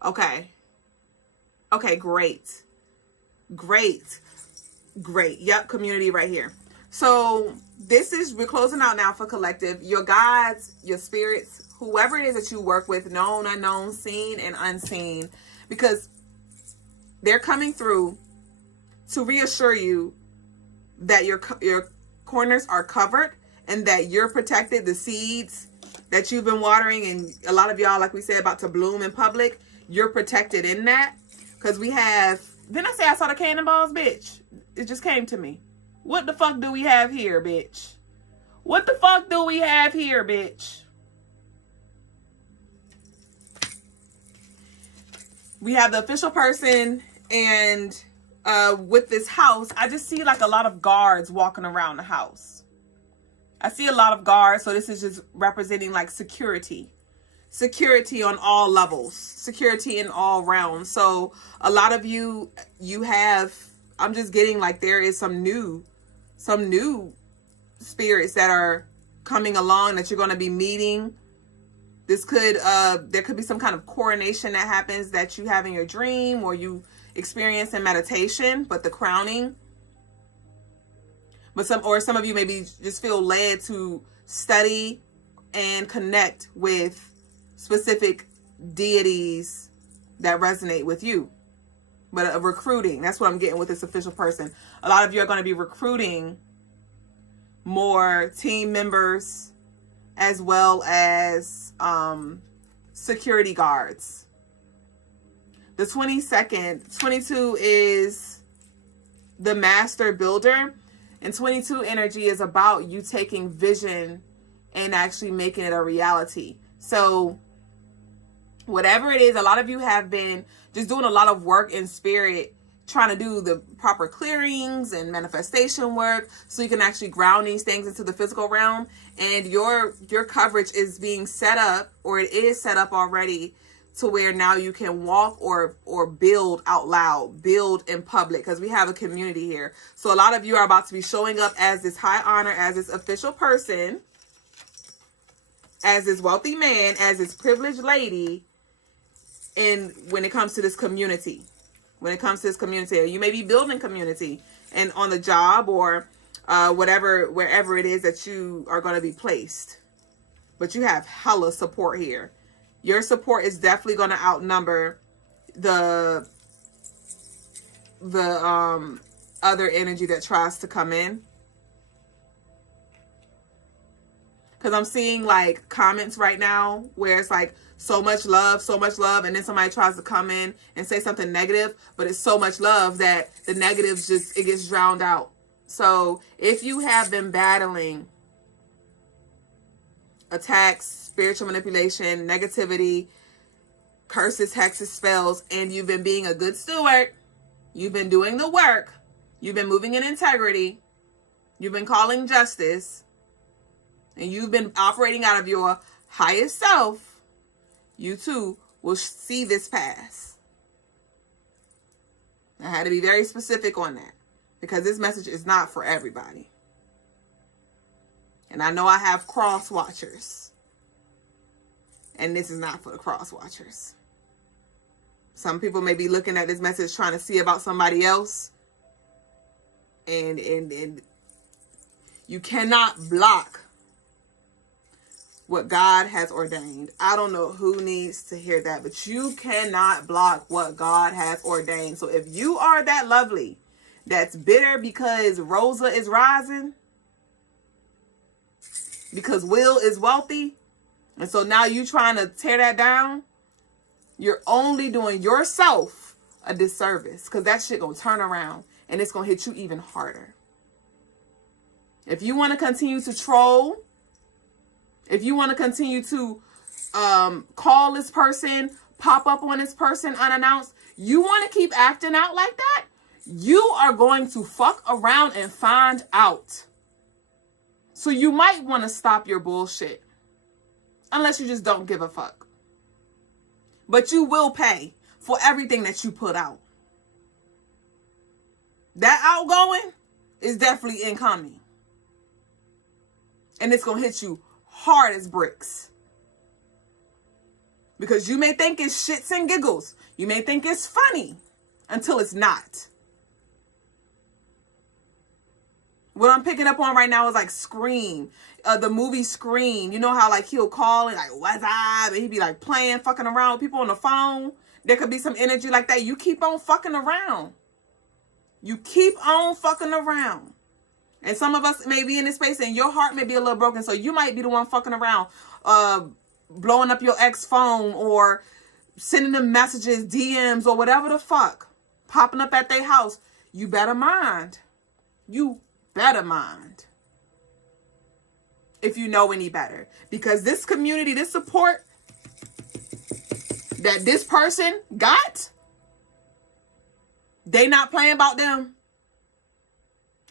Okay. Okay, great. Great. Great. Yep, community right here. So we're closing out now for collective. Your guides, your spirits, whoever it is that you work with, known, unknown, seen, and unseen, because they're coming through to reassure you that your corners are covered and that you're protected. The seeds that you've been watering, and a lot of y'all, like we said, about to bloom in public, you're protected in that. Because we have Didn't I say I saw the cannonballs, bitch? It just came to me. What the fuck do we have here, bitch? What the fuck do we have here, bitch? We have the official person, and with this house, I just see like a lot of guards walking around the house. I see a lot of guards, so this is just representing like security. Security on all levels. Security in all realms. So a lot of you have, I'm just getting like there is some new spirits that are coming along that you're going to be meeting. This could, there could be some kind of coronation that happens that you have in your dream or you experience in meditation, but the crowning. But some of you maybe just feel led to study and connect with specific deities that resonate with you. But recruiting, that's what I'm getting with this official person. A lot of you are going to be recruiting more team members as well as security guards. The 22nd, 22 is the master builder, and 22 energy is about you taking vision and actually making it a reality. So whatever it is, a lot of you have been just doing a lot of work in spirit, trying to do the proper clearings and manifestation work so you can actually ground these things into the physical realm. And your coverage is being set up, or it is set up already, to where now you can walk or build out loud, build in public, because we have a community here. So a lot of you are about to be showing up as this high honor, as this official person, as this wealthy man, as this privileged lady. And when it comes to this community, you may be building community and on the job or wherever it is that you are going to be placed. But you have hella support here. Your support is definitely going to outnumber the other energy that tries to come in. Because I'm seeing like comments right now where it's like so much love, and then somebody tries to come in and say something negative, but it's so much love that the negatives it gets drowned out. So if you have been battling attacks, spiritual manipulation, negativity, curses, hexes, spells, and you've been being a good steward, you've been doing the work, you've been moving in integrity, you've been calling justice, and you've been operating out of your highest self, you too will see this pass. I had to be very specific on that because this message is not for everybody. And I know I have cross watchers. And this is not for the cross watchers. Some people may be looking at this message trying to see about somebody else. And you cannot block what God has ordained. I don't know who needs to hear that, but you cannot block what God has ordained. So if you are that lovely, that's bitter because Rosa is rising, because Will is wealthy, and so now you trying to tear that down, you're only doing yourself a disservice, because that shit gonna turn around and it's gonna hit you even harder. If you want to continue to troll, if you want to continue to call this person, pop up on this person unannounced, you want to keep acting out like that, you are going to fuck around and find out. So you might want to stop your bullshit. Unless you just don't give a fuck. But you will pay for everything that you put out. That outgoing is definitely incoming. And it's going to hit you hard as bricks. Because you may think it's shits and giggles. You may think it's funny until it's not. What I'm picking up on right now is like Scream. The movie Scream. You know how like he'll call and like, what's up? And he'd be like playing, fucking around with people on the phone. There could be some energy like that. You keep on fucking around. You keep on fucking around. And some of us may be in this space and your heart may be a little broken. So you might be the one fucking around, blowing up your ex phone or sending them messages, DMs or whatever the fuck. popping up at their house, you better mind. You better mind. If you know any better. Because this community, this support that this person got, they not playing about them.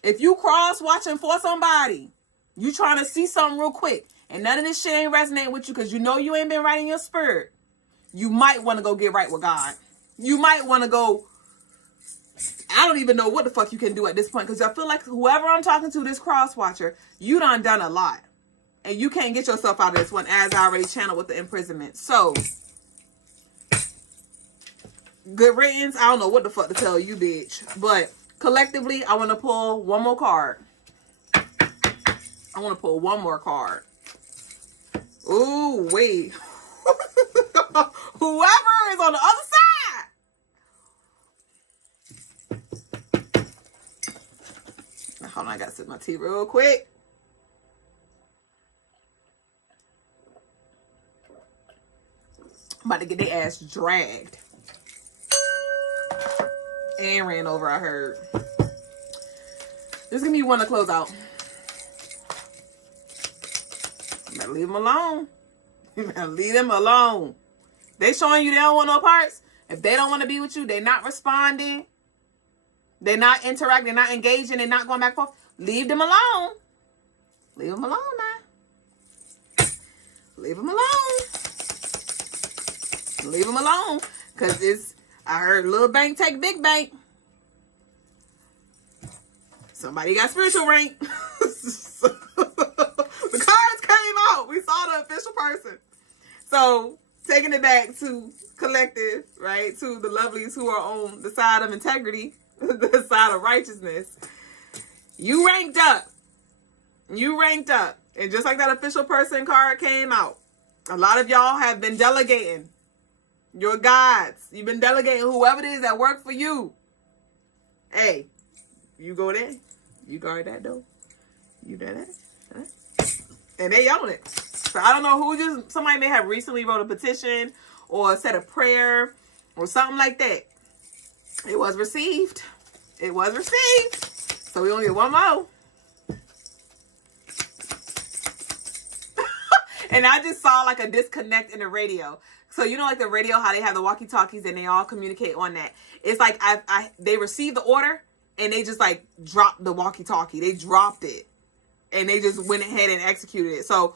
If you cross-watching for somebody, you trying to see something real quick, and none of this shit ain't resonating with you because you know you ain't been right in your spirit, you might want to go get right with God. You might want to go, I don't even know what the fuck you can do at this point, because I feel like whoever I'm talking to, this cross-watcher, you done a lot. And you can't get yourself out of this one, as I already channeled with the imprisonment. So, good riddance. I don't know what the fuck to tell you, bitch. But collectively, I want to pull one more card. I want to pull one more card. Ooh, wait. Whoever is on the other side. Hold on, I gotta sip my tea real quick. I'm about to get their ass dragged. And ran over, I heard. There's gonna be one to close out. You better leave them alone. You better leave them alone. They showing you they don't want no parts. If they don't want to be with you, they're not responding. They're not interacting. They're not engaging. They're not going back and forth. Leave them alone. Leave them alone, man. Leave them alone. Leave them alone. Because it's, I heard little bank take big bank. Somebody got spiritual rank. The cards came out. We saw the official person. So, taking it back to collective, right? To the lovelies who are on the side of integrity, the side of righteousness. You ranked up. You ranked up. And just like that official person card came out, a lot of y'all have been delegating your guides. You've been delegating whoever it is that work for you. Hey, you go there. You guard that door. You do that. Huh? And they on it. So I don't know who just, somebody may have recently wrote a petition or said a prayer or something like that. It was received. It was received. So we only get one more. And I just saw like a disconnect in the radio. So you know like the radio, how they have the walkie-talkies and they all communicate on that. It's like they received the order and they just like dropped the walkie-talkie. They dropped it. And they just went ahead and executed it. So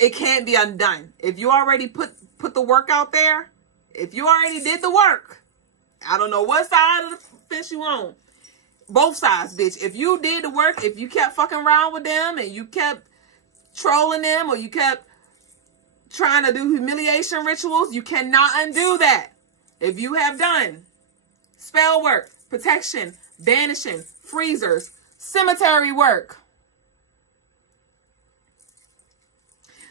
it can't be undone. If you already put the work out there, if you already did the work, I don't know what side of the fence you on. Both sides, bitch. If you did the work, if you kept fucking around with them and you kept trolling them or you kept trying to do humiliation rituals, you cannot undo that. If you have done spell work, protection, banishing, freezers, cemetery work,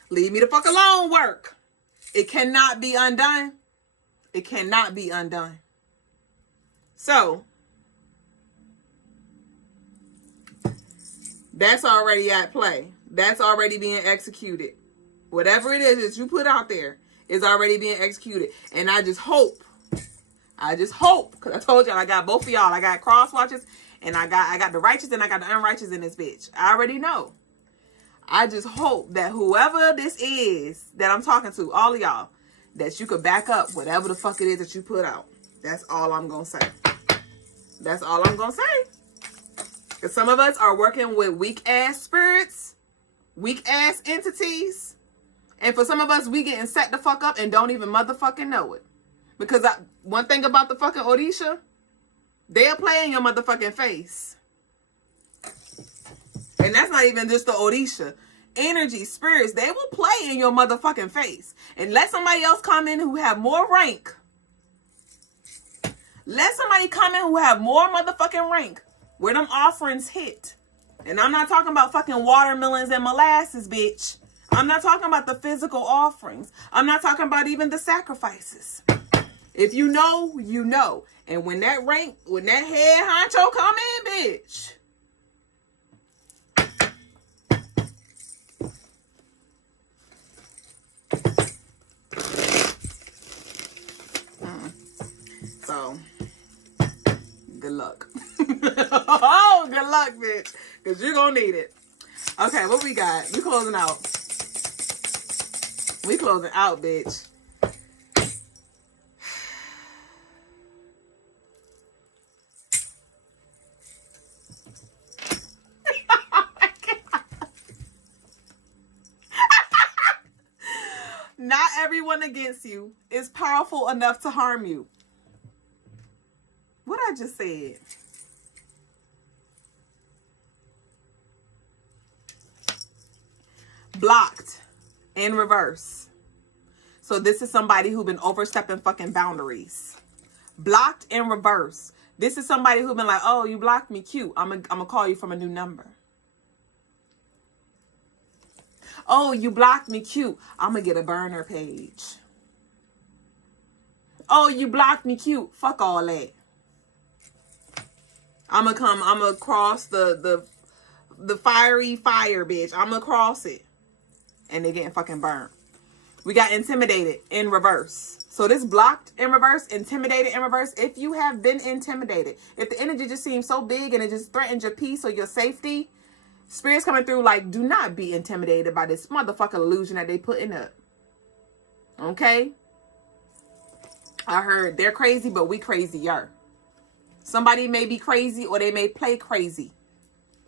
leave me the fuck alone work, it cannot be undone. It cannot be undone. So, that's already at play. That's already being executed. Whatever it is that you put out there is already being executed. And I just hope, because I told y'all I got both of y'all. I got cross watchers and I got the righteous and I got the unrighteous in this bitch. I already know. I just hope that whoever this is that I'm talking to, all of y'all, that you could back up whatever the fuck it is that you put out. That's all I'm going to say. That's all I'm going to say. Because some of us are working with weak-ass spirits, weak-ass entities. And for some of us, we getting set the fuck up and don't even motherfucking know it. Because one thing about the fucking Odisha, they'll play in your motherfucking face. And that's not even just the Odisha. Energy, spirits, they will play in your motherfucking face. And let somebody else come in who have more rank. Let somebody come in who have more motherfucking rank. Where them offerings hit. And I'm not talking about fucking watermelons and molasses, bitch. I'm not talking about the physical offerings. I'm not talking about even the sacrifices. If you know, you know. And when that rank, when that head honcho come in, bitch. Oh, good luck, bitch. Because you're going to need it. Okay, what we got? We closing out. We closing out, bitch. Not everyone against you is powerful enough to harm you. What I just said. Blocked in reverse. So this is somebody who's been overstepping fucking boundaries. Blocked in reverse. This is somebody who's been like, oh, you blocked me, cute. I'm gonna call you from a new number. Oh, you blocked me, cute. I'm going to get a burner page. Oh, you blocked me, cute. Fuck all that. I'm going to cross the fiery fire, bitch. I'm going to cross it. And they're getting fucking burned. We got intimidated in reverse. So this blocked in reverse, intimidated in reverse. If you have been intimidated, if the energy just seems so big and it just threatens your peace or your safety, Spirit's coming through like, do not be intimidated by this motherfucking illusion that they putting up. Okay? I heard they're crazy, but we crazier. Somebody may be crazy or they may play crazy.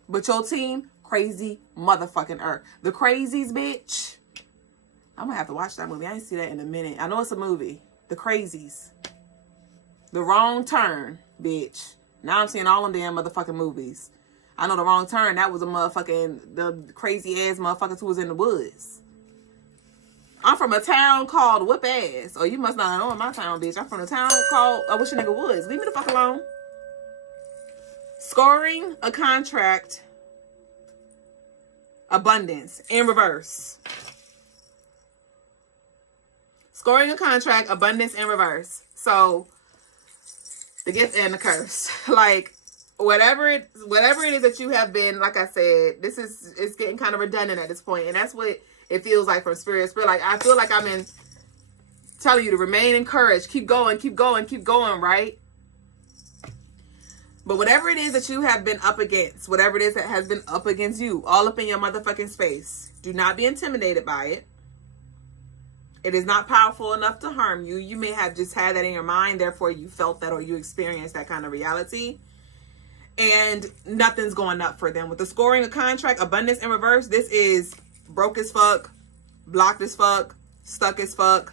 But your team, crazy motherfucking. The Crazies, bitch. I'm going to have to watch that movie. I ain't see that in a minute. I know it's a movie. The Crazies. The Wrong Turn, bitch. Now I'm seeing all them damn motherfucking movies. I know The Wrong Turn. That was the crazy ass motherfuckers who was in the woods. I'm from a town called Whoop Ass. Oh, you must not know my town, bitch. I'm from a town called I Wish a Nigga Woods. Leave me the fuck alone. Scoring a contract. Abundance in reverse. Scoring a contract. Abundance in reverse. So the gift and the curse. Like, whatever it is that you have been, like I said, it's getting kind of redundant at this point, and that's what it feels like from Spirit. Like, I feel like I'm telling you to remain encouraged, keep going, right? But whatever it is that you have been up against, whatever it is that has been up against you, all up in your motherfucking space, do not be intimidated by it. It is not powerful enough to harm you. You may have just had that in your mind, therefore you felt that or you experienced that kind of reality. And nothing's going up for them. With the scoring a contract, abundance in reverse, this is broke as fuck, blocked as fuck, stuck as fuck,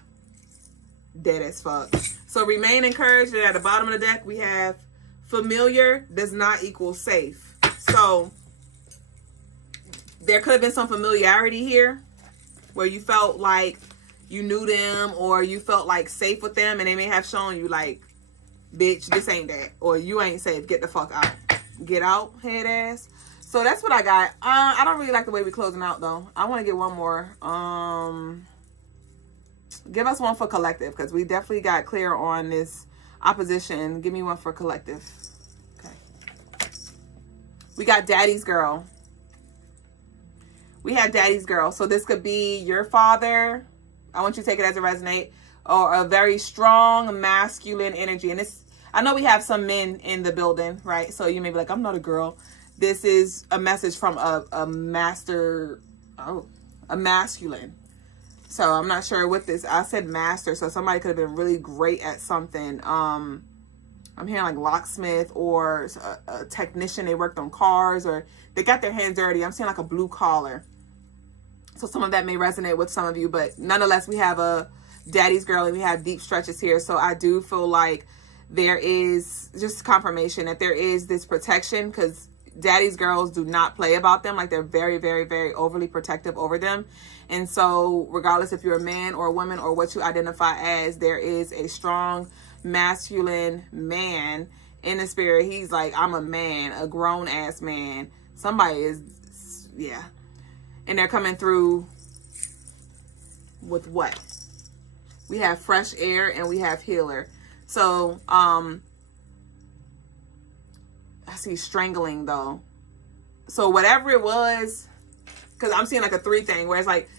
dead as fuck. So remain encouraged. And at the bottom of the deck, we have familiar does not equal safe. So there could have been some familiarity here where you felt like you knew them or you felt like safe with them, and they may have shown you like, bitch, this ain't that, or you ain't safe, get the fuck out. Get out, head ass. So that's what I got. I don't really like the way we're closing out though. I want to get one more. Give us one for collective, because we definitely got clear on this opposition. Give me one for collective. Okay. We got Daddy's Girl. We have Daddy's Girl. So this could be your father. I want you to take it as a resonate, or a very strong masculine energy. And it's, I know we have some men in the building, right? So you may be like, I'm not a girl. This is a message from a masculine. So I'm not sure what this, I said master. So somebody could have been really great at something. I'm hearing like locksmith or a technician. They worked on cars or they got their hands dirty. I'm seeing like a blue collar. So some of that may resonate with some of you, but nonetheless, we have a Daddy's Girl and we have deep stretches here. So I do feel like there is just confirmation that there is this protection, because Daddy's Girls do not play about them. Like, they're very, very, very overly protective over them. And so regardless if you're a man or a woman or what you identify as, there is a strong masculine man in the spirit. He's like, I'm a man, a grown ass man. Somebody is, yeah. And they're coming through with what? We have fresh air and we have healer. So, I see strangling though. So whatever it was, because I'm seeing like a 3 thing where it's like,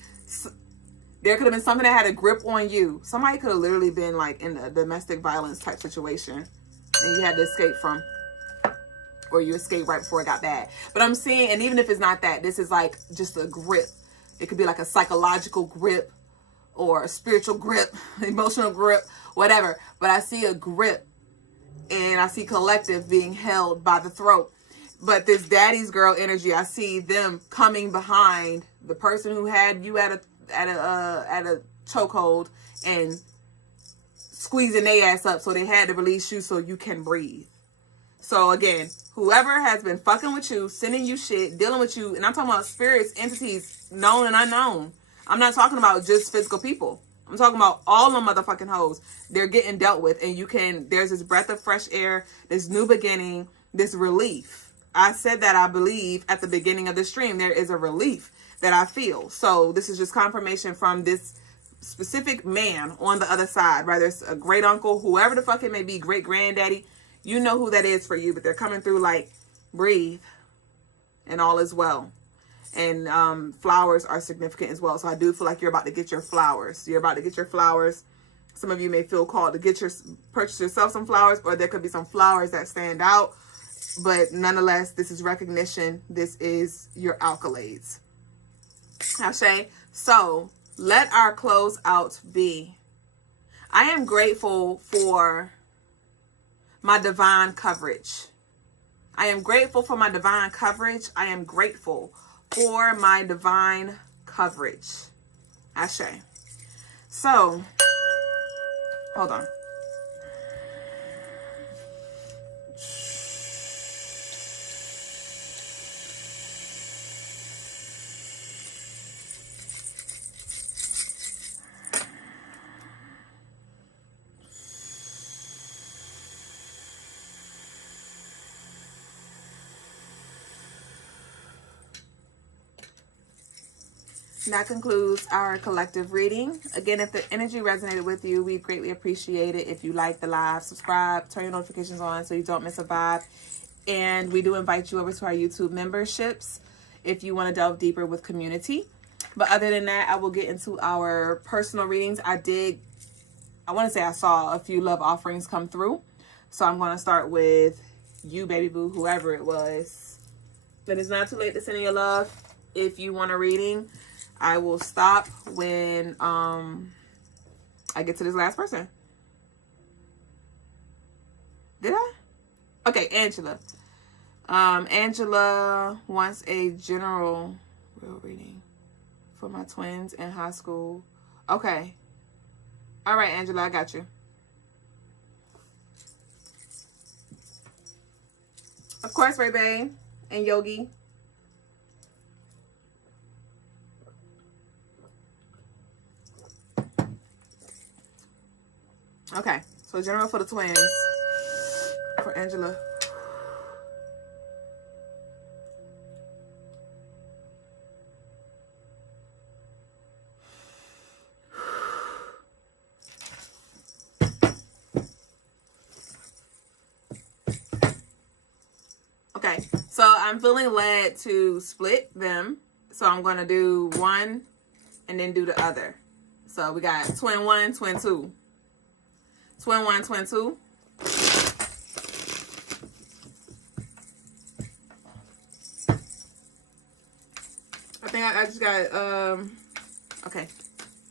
there could have been something that had a grip on you. Somebody could have literally been like in a domestic violence type situation and you had to escape from. or you escaped right before it got bad. But I'm seeing, and even if it's not that, this is like just a grip. It could be like a psychological grip or a spiritual grip, emotional grip, whatever. But I see a grip, and I see collective being held by the throat. But this daddy's girl energy, I see them coming behind the person who had you at a chokehold and squeezing their ass up, so they had to release you so you can breathe. So again, whoever has been fucking with you, sending you shit, dealing with you, and I'm talking about spirits, entities, known and unknown. I'm not talking about just physical people. I'm talking about all the motherfucking hoes. They're getting dealt with, and there's this breath of fresh air, this new beginning, this relief. I said that, I believe, at the beginning of the stream, there is a relief that I feel. So this is just confirmation from this specific man on the other side, whether it's a great uncle, whoever the fuck it may be, great granddaddy, you know who that is for you, but they're coming through like, breathe, and all is well. And flowers are significant as well. So I do feel like you're about to get your flowers. You're about to get your flowers. Some of you may feel called to purchase yourself some flowers, or there could be some flowers that stand out. But nonetheless, this is recognition. This is your accolades. Ashe. So let our close out be. I am grateful for my divine coverage. I am grateful for my divine coverage. I am grateful for my divine coverage. Ashe. So, hold on. That concludes our collective reading. Again, if the energy resonated with you, we greatly appreciate it. If you like the live, subscribe, turn your notifications on so you don't miss a vibe. And we do invite you over to our YouTube memberships if you want to delve deeper with community. But other than that, I will get into our personal readings. I want to say I saw a few love offerings come through. So I'm going to start with you, baby boo, whoever it was. But it's not too late to send in your love. If you want a reading, I will stop when I get to this last person. Did I? Okay, Angela. Angela wants a general real reading for my twins in high school. Okay. All right, Angela, I got you. Of course, Ray Bay and Yogi. Okay, so general for the twins, for Angela. Okay, so I'm feeling led to split them. So I'm going to do one and then do the other. So we got twin one, twin two. Twin one, twin two. I think I just got, okay.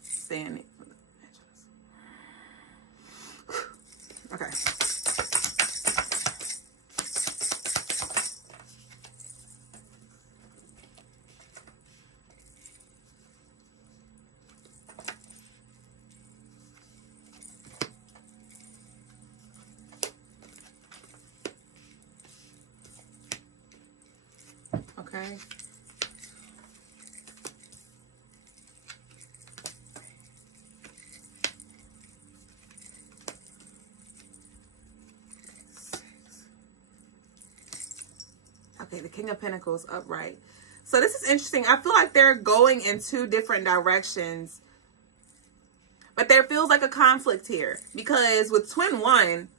Stay in it. Okay. Okay. Okay, the King of Pentacles upright. So this is interesting. I feel like they're going in two different directions. But there feels like a conflict here. Because with twin one,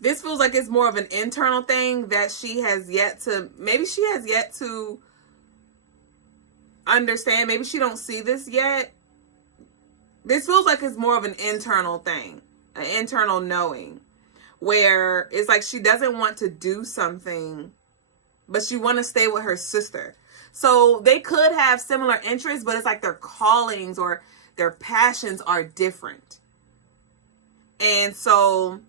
this feels like it's more of an internal thing that she has yet to, maybe she has yet to understand. Maybe she don't see this yet. This feels like it's more of an internal thing, an internal knowing. where it's like she doesn't want to do something, but she want to stay with her sister. So they could have similar interests, but it's like their callings or their passions are different. And so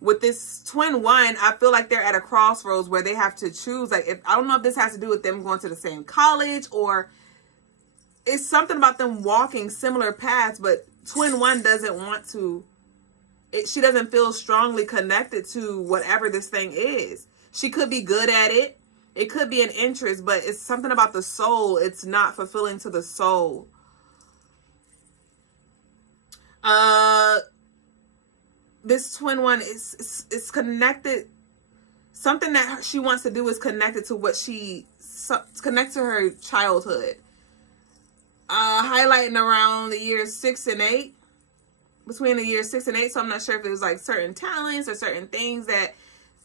with this twin one, I feel like they're at a crossroads where they have to choose. Like, if I don't know if this has to do with them going to the same college, or it's something about them walking similar paths, but twin one doesn't want to. She doesn't feel strongly connected to whatever this thing is. She could be good at it. It could be an interest, but it's something about the soul. It's not fulfilling to the soul. This twin one is connected. Something that she wants to do is connected to what connect to her childhood. Highlighting around the years 6 and 8. Between the years 6 and 8. So I'm not sure if it was like certain talents or certain things that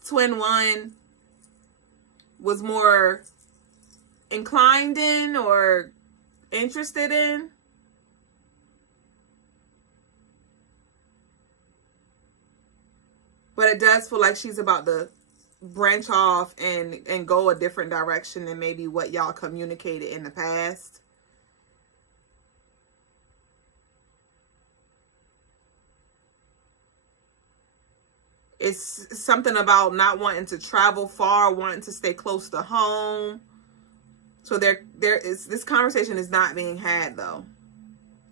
twin one was more inclined in or interested in. But it does feel like she's about to branch off and go a different direction than maybe what y'all communicated in the past. It's something about not wanting to travel far, wanting to stay close to home. So there is, this conversation is not being had though.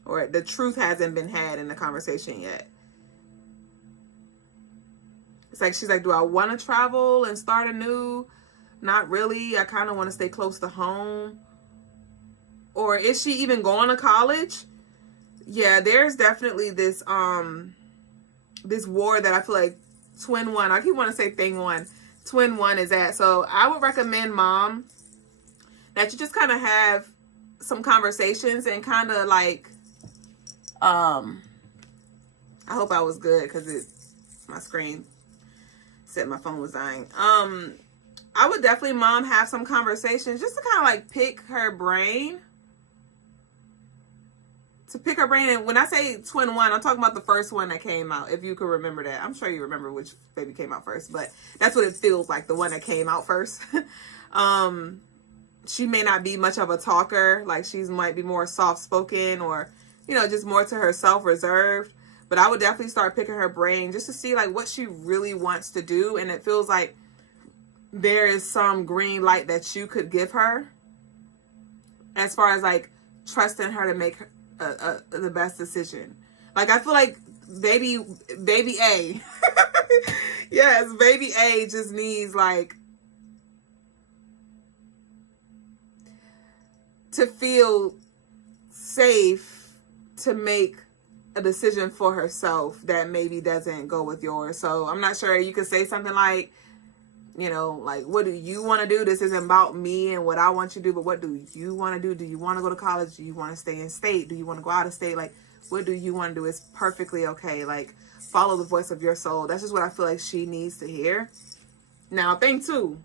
Or the truth hasn't been had in the conversation yet. It's like, she's like, do I want to travel and start anew? Not really. I kind of want to stay close to home. Or is she even going to college? Yeah, there's definitely this this war that I feel like twin one, I keep wanting to say thing one, twin one is at. So I would recommend, mom, that you just kind of have some conversations and kind of like, I hope I was good because my screen said my phone was dying. I would definitely, mom, have some conversations just to kind of like pick her brain. To pick her brain. And when I say twin one, I'm talking about the first one that came out. If you can remember that. I'm sure you remember which baby came out first. But that's what it feels like. The one that came out first. She may not be much of a talker. Like, she might be more soft-spoken or, you know, just more to herself, reserved. But I would definitely start picking her brain just to see, like, what she really wants to do. And it feels like there is some green light that you could give her. As far as, like, trusting her to make the best decision. Like, I feel like baby A yes, baby A just needs like to feel safe to make a decision for herself that maybe doesn't go with yours. So I'm not sure, you could say something like, you know, like, what do you want to do? This isn't about me and what I want you to do, but what do you want to do? Do you want to go to college? Do you want to stay in state? Do you want to go out of state? Like, what do you want to do? It's perfectly okay. Like, follow the voice of your soul. That's just what I feel like she needs to hear. Now, thing two,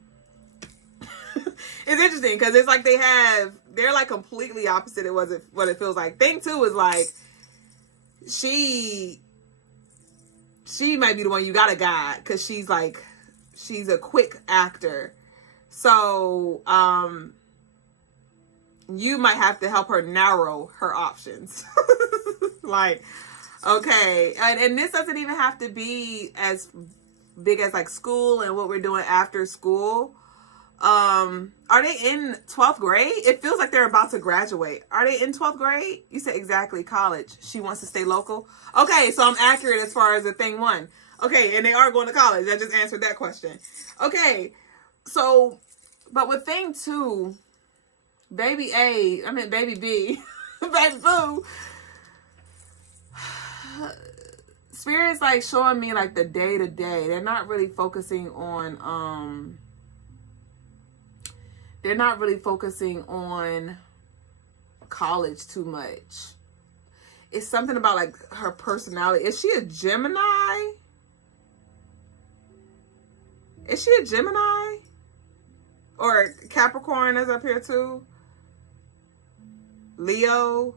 it's interesting because it's like they're like completely opposite. It wasn't what it feels like. Thing two is like, she might be the one you got to guide because she's like, she's a quick actor. So, you might have to help her narrow her options. Like, okay. And this doesn't even have to be as big as like school and what we're doing after school. Are they in 12th grade? It feels like they're about to graduate. Are they in 12th grade? You said exactly, college. She wants to stay local. Okay, so I'm accurate as far as the thing one. Okay, and they are going to college. I just answered that question. Okay, so, but with thing two, baby B, baby boo, Spirit's like showing me like the day to day. They're not really focusing on, college too much. It's something about like her personality. Is she a Gemini? Is she a Gemini? Or Capricorn is up here too? Leo?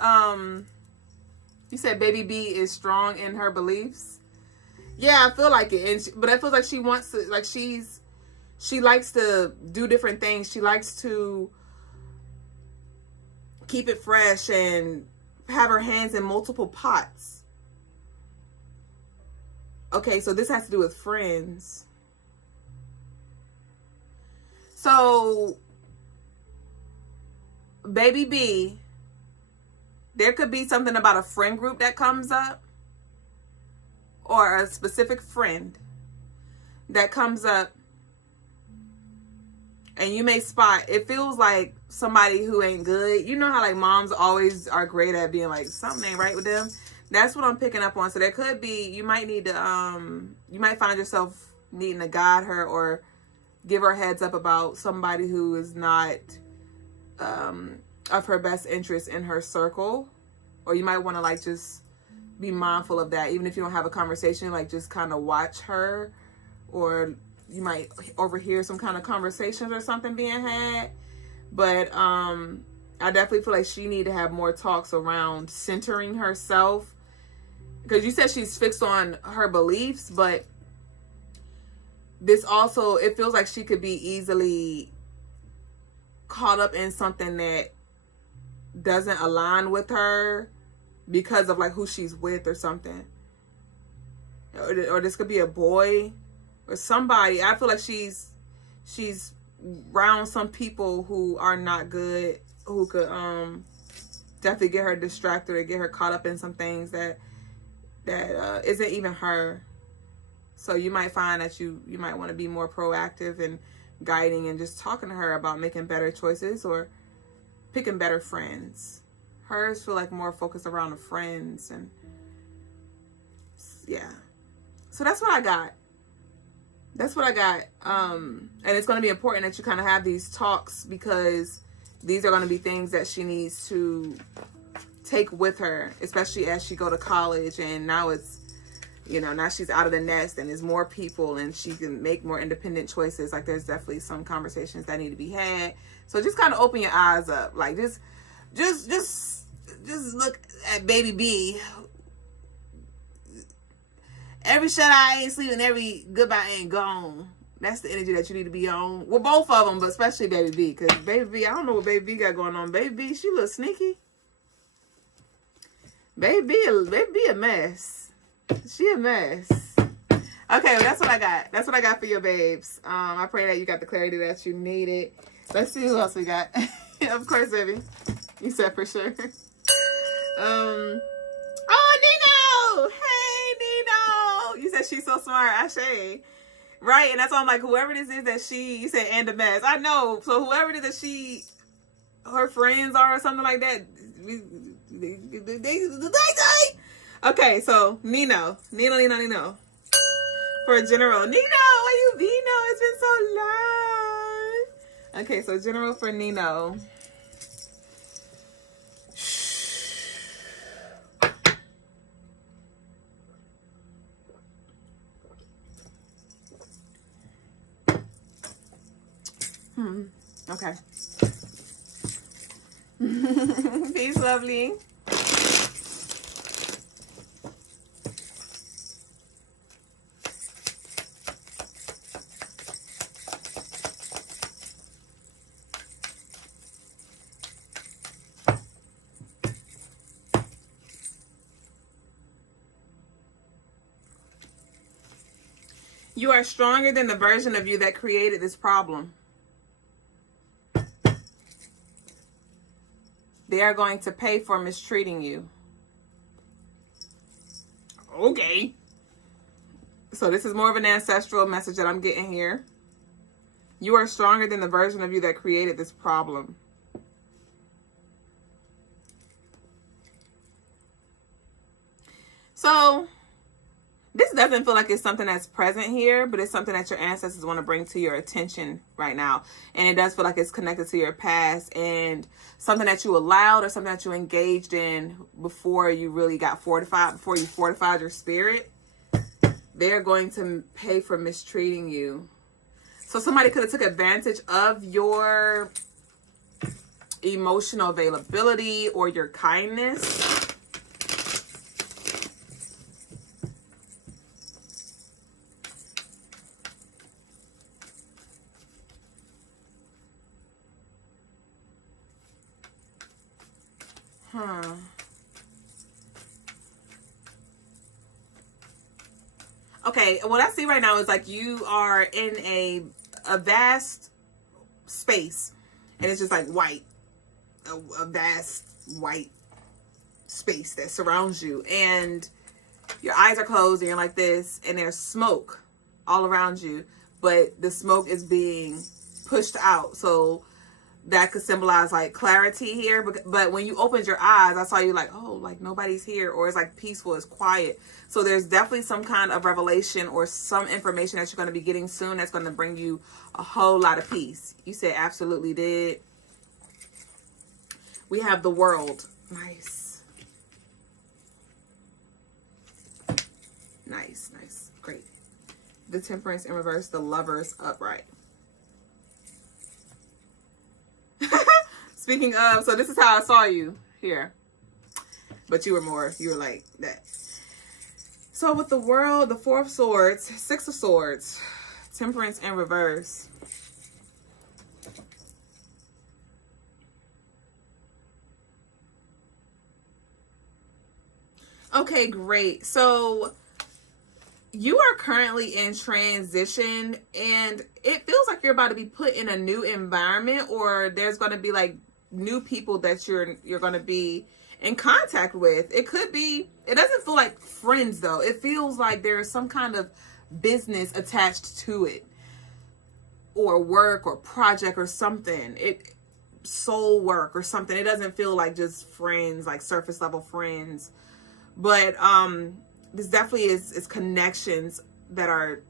You said baby B is strong in her beliefs? Yeah, I feel like it. But I feel like she wants to, like, she likes to do different things. She likes to keep it fresh and have her hands in multiple pots. Okay, so this has to do with friends. So, baby B, there could be something about a friend group that comes up, or a specific friend that comes up, and you may spot, it feels like somebody who ain't good. You know how like moms always are great at being like, something ain't right with them. That's what I'm picking up on. So there could be, you might need to, you might find yourself needing to guide her or give her a heads up about somebody who is not of her best interest in her circle. Or you might want to like just be mindful of that. Even if you don't have a conversation, like just kind of watch her, or you might overhear some kind of conversations or something being had. But I definitely feel like she need to have more talks around centering herself, because you said she's fixed on her beliefs, but this also, it feels like she could be easily caught up in something that doesn't align with her because of like who she's with or something. Or this could be a boy or somebody. I feel like she's around some people who are not good, who could definitely get her distracted or get her caught up in some things that isn't even her. So you might find that you might want to be more proactive and guiding and just talking to her about making better choices or picking better friends. Hers feel like more focused around the friends, and yeah. So that's what I got. That's what I got. And it's going to be important that you kind of have these talks, because these are going to be things that she needs to take with her, especially as she go to college. And now it's, you know, now she's out of the nest and there's more people and she can make more independent choices. Like there's definitely some conversations that need to be had. So just kind of open your eyes up. Like just look at baby B. Every shut eye ain't sleeping, every goodbye ain't gone. That's the energy that you need to be on. Well, both of them, but especially baby B. Because baby B, I don't know what baby B got going on. Baby B, she a little sneaky. Baby B a mess. She a mess. Okay, well, that's what I got. That's what I got for your babes. I pray that you got the clarity that you needed. Let's see who else we got. Of course, baby. You said for sure. Oh, Nino! Hey, Nino! You said she's so smart. Ashe. Right, and that's why I'm like, whoever this is that you said, and a mess. I know. So whoever it is that her friends are or something like that. Okay, so Nino. For a general. Nino, where you be? Nino, it's been so long. Okay, so general for Nino. Okay. Peace, lovely. You are stronger than the version of you that created this problem. They are going to pay for mistreating you. Okay. So this is more of an ancestral message that I'm getting here. You are stronger than the version of you that created this problem. So this doesn't feel like it's something that's present here, but it's something that your ancestors want to bring to your attention right now. And it does feel like it's connected to your past and something that you allowed or something that you engaged in before you really got fortified, before you fortified your spirit. They're going to pay for mistreating you. So somebody could have took advantage of your emotional availability or your kindness. Okay, what I see right now is like you are in a vast space, and it's just like white, a vast white space that surrounds you, and your eyes are closed and you're like this, and there's smoke all around you, but the smoke is being pushed out, so that could symbolize like clarity here. But when you opened your eyes, I saw you like, oh, like nobody's here, or it's like peaceful, it's quiet. So there's definitely some kind of revelation or some information that you're going to be getting soon that's going to bring you a whole lot of peace. You said absolutely did. We have the World. Nice. Nice, nice. Great. The Temperance in reverse, the Lovers upright. Speaking of, so this is how I saw you here. But you were like that. So with the World, the Four of Swords, Six of Swords, Temperance in reverse. Okay, great. So you are currently in transition, and it feels like you're about to be put in a new environment, or there's going to be like new people that you're going to be in contact with. It could be, it doesn't feel like friends though. It feels like there's some kind of business attached to it, or work or project or something. Soul work or something. It doesn't feel like just friends, like surface level friends. But this definitely is connections that are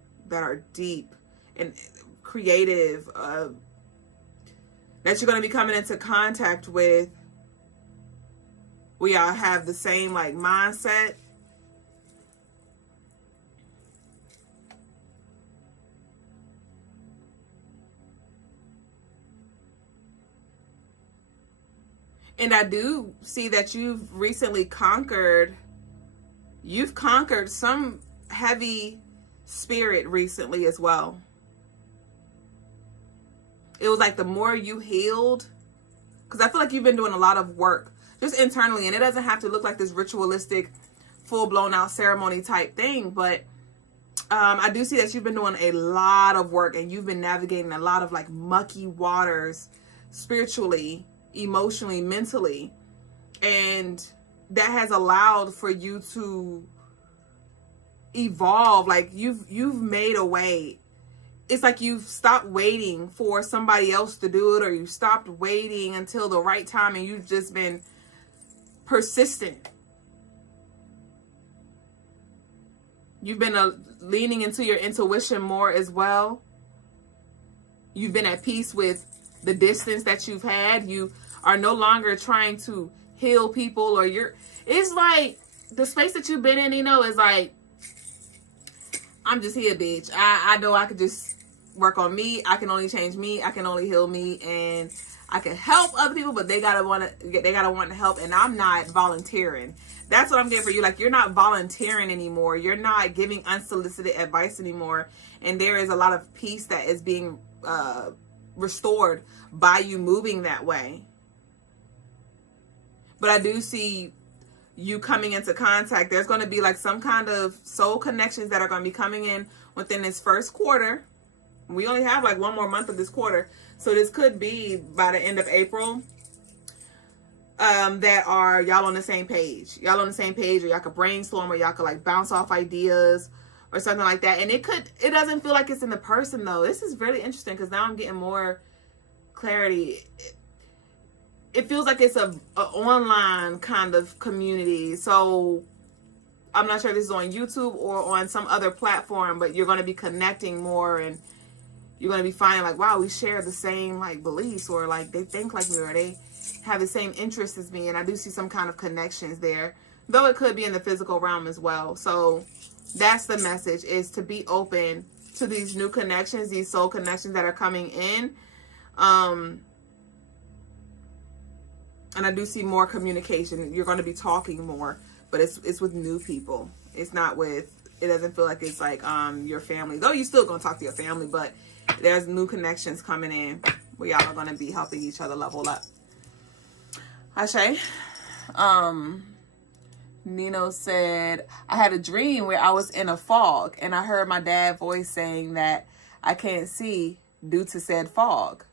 deep and creative, that you're going to be coming into contact with. We all have the same like mindset. And I do see that you've recently conquered some heavy spirit recently as well. It was like the more you healed, because I feel like you've been doing a lot of work just internally, and it doesn't have to look like this ritualistic, full blown out ceremony type thing, but I do see that you've been doing a lot of work, and you've been navigating a lot of like mucky waters spiritually, emotionally, mentally, and that has allowed for you to evolve. Like you've made a way. It's like you've stopped waiting for somebody else to do it, or you stopped waiting until the right time, and you've just been persistent. You've been leaning into your intuition more as well. You've been at peace with the distance that you've had. You are no longer trying to heal people, or it's like the space that you've been in, is like, I'm just here, bitch. I know I could just work on me. I can only change me. I can only heal me, and I can help other people, but they gotta want to help, and I'm not volunteering. That's what I'm getting for you. Like, you're not volunteering anymore. You're not giving unsolicited advice anymore, and there is a lot of peace that is being restored by you moving that way. But I do see you coming into contact. There's going to be like some kind of soul connections that are going to be coming in within this first quarter. We only have like one more month of this quarter. So this could be by the end of April, that are y'all on the same page. Y'all on the same page, or y'all could brainstorm, or y'all could like bounce off ideas or something like that. And it doesn't feel like it's in the person though. This is really interesting, because now I'm getting more clarity. It feels like it's a online kind of community. So I'm not sure if this is on YouTube or on some other platform, but you're going to be connecting more, and you're going to be finding like, wow, we share the same like beliefs, or like they think like me, or they have the same interests as me. And I do see some kind of connections there, though it could be in the physical realm as well. So that's the message, is to be open to these new connections, these soul connections that are coming in. And I do see more communication. You're going to be talking more, but it's with new people. It's not with, it doesn't feel like it's like your family. Though you're still going to talk to your family, but there's new connections coming in where y'all are going to be helping each other level up. Ashe. Nino said, I had a dream where I was in a fog and I heard my dad's voice saying that I can't see due to said fog.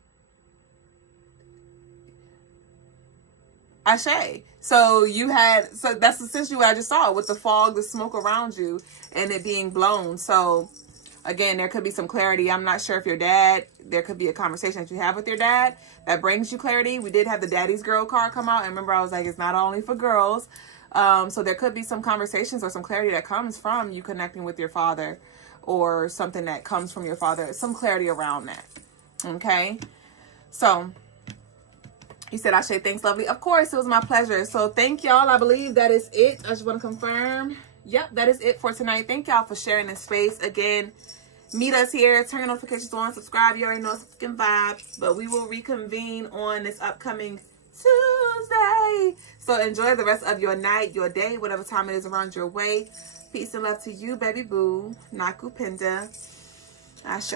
Ashe. So that's essentially what I just saw with the fog, the smoke around you and it being blown. So again, there could be some clarity. I'm not sure if there could be a conversation that you have with your dad that brings you clarity. We did have the Daddy's Girl card come out. And remember, I was like, it's not only for girls. So there could be some conversations or some clarity that comes from you connecting with your father or something that comes from your father. Some clarity around that. Okay. So he said, Ashe, thanks, lovely. Of course, it was my pleasure. So thank y'all. I believe that is it. I just want to confirm. Yep, that is it for tonight. Thank y'all for sharing this space. Again, meet us here. Turn your notifications on. Subscribe. You already know it's fucking vibes. But we will reconvene on this upcoming Tuesday. So enjoy the rest of your night, your day, whatever time it is around your way. Peace and love to you, baby boo. Nakupenda. Ashe.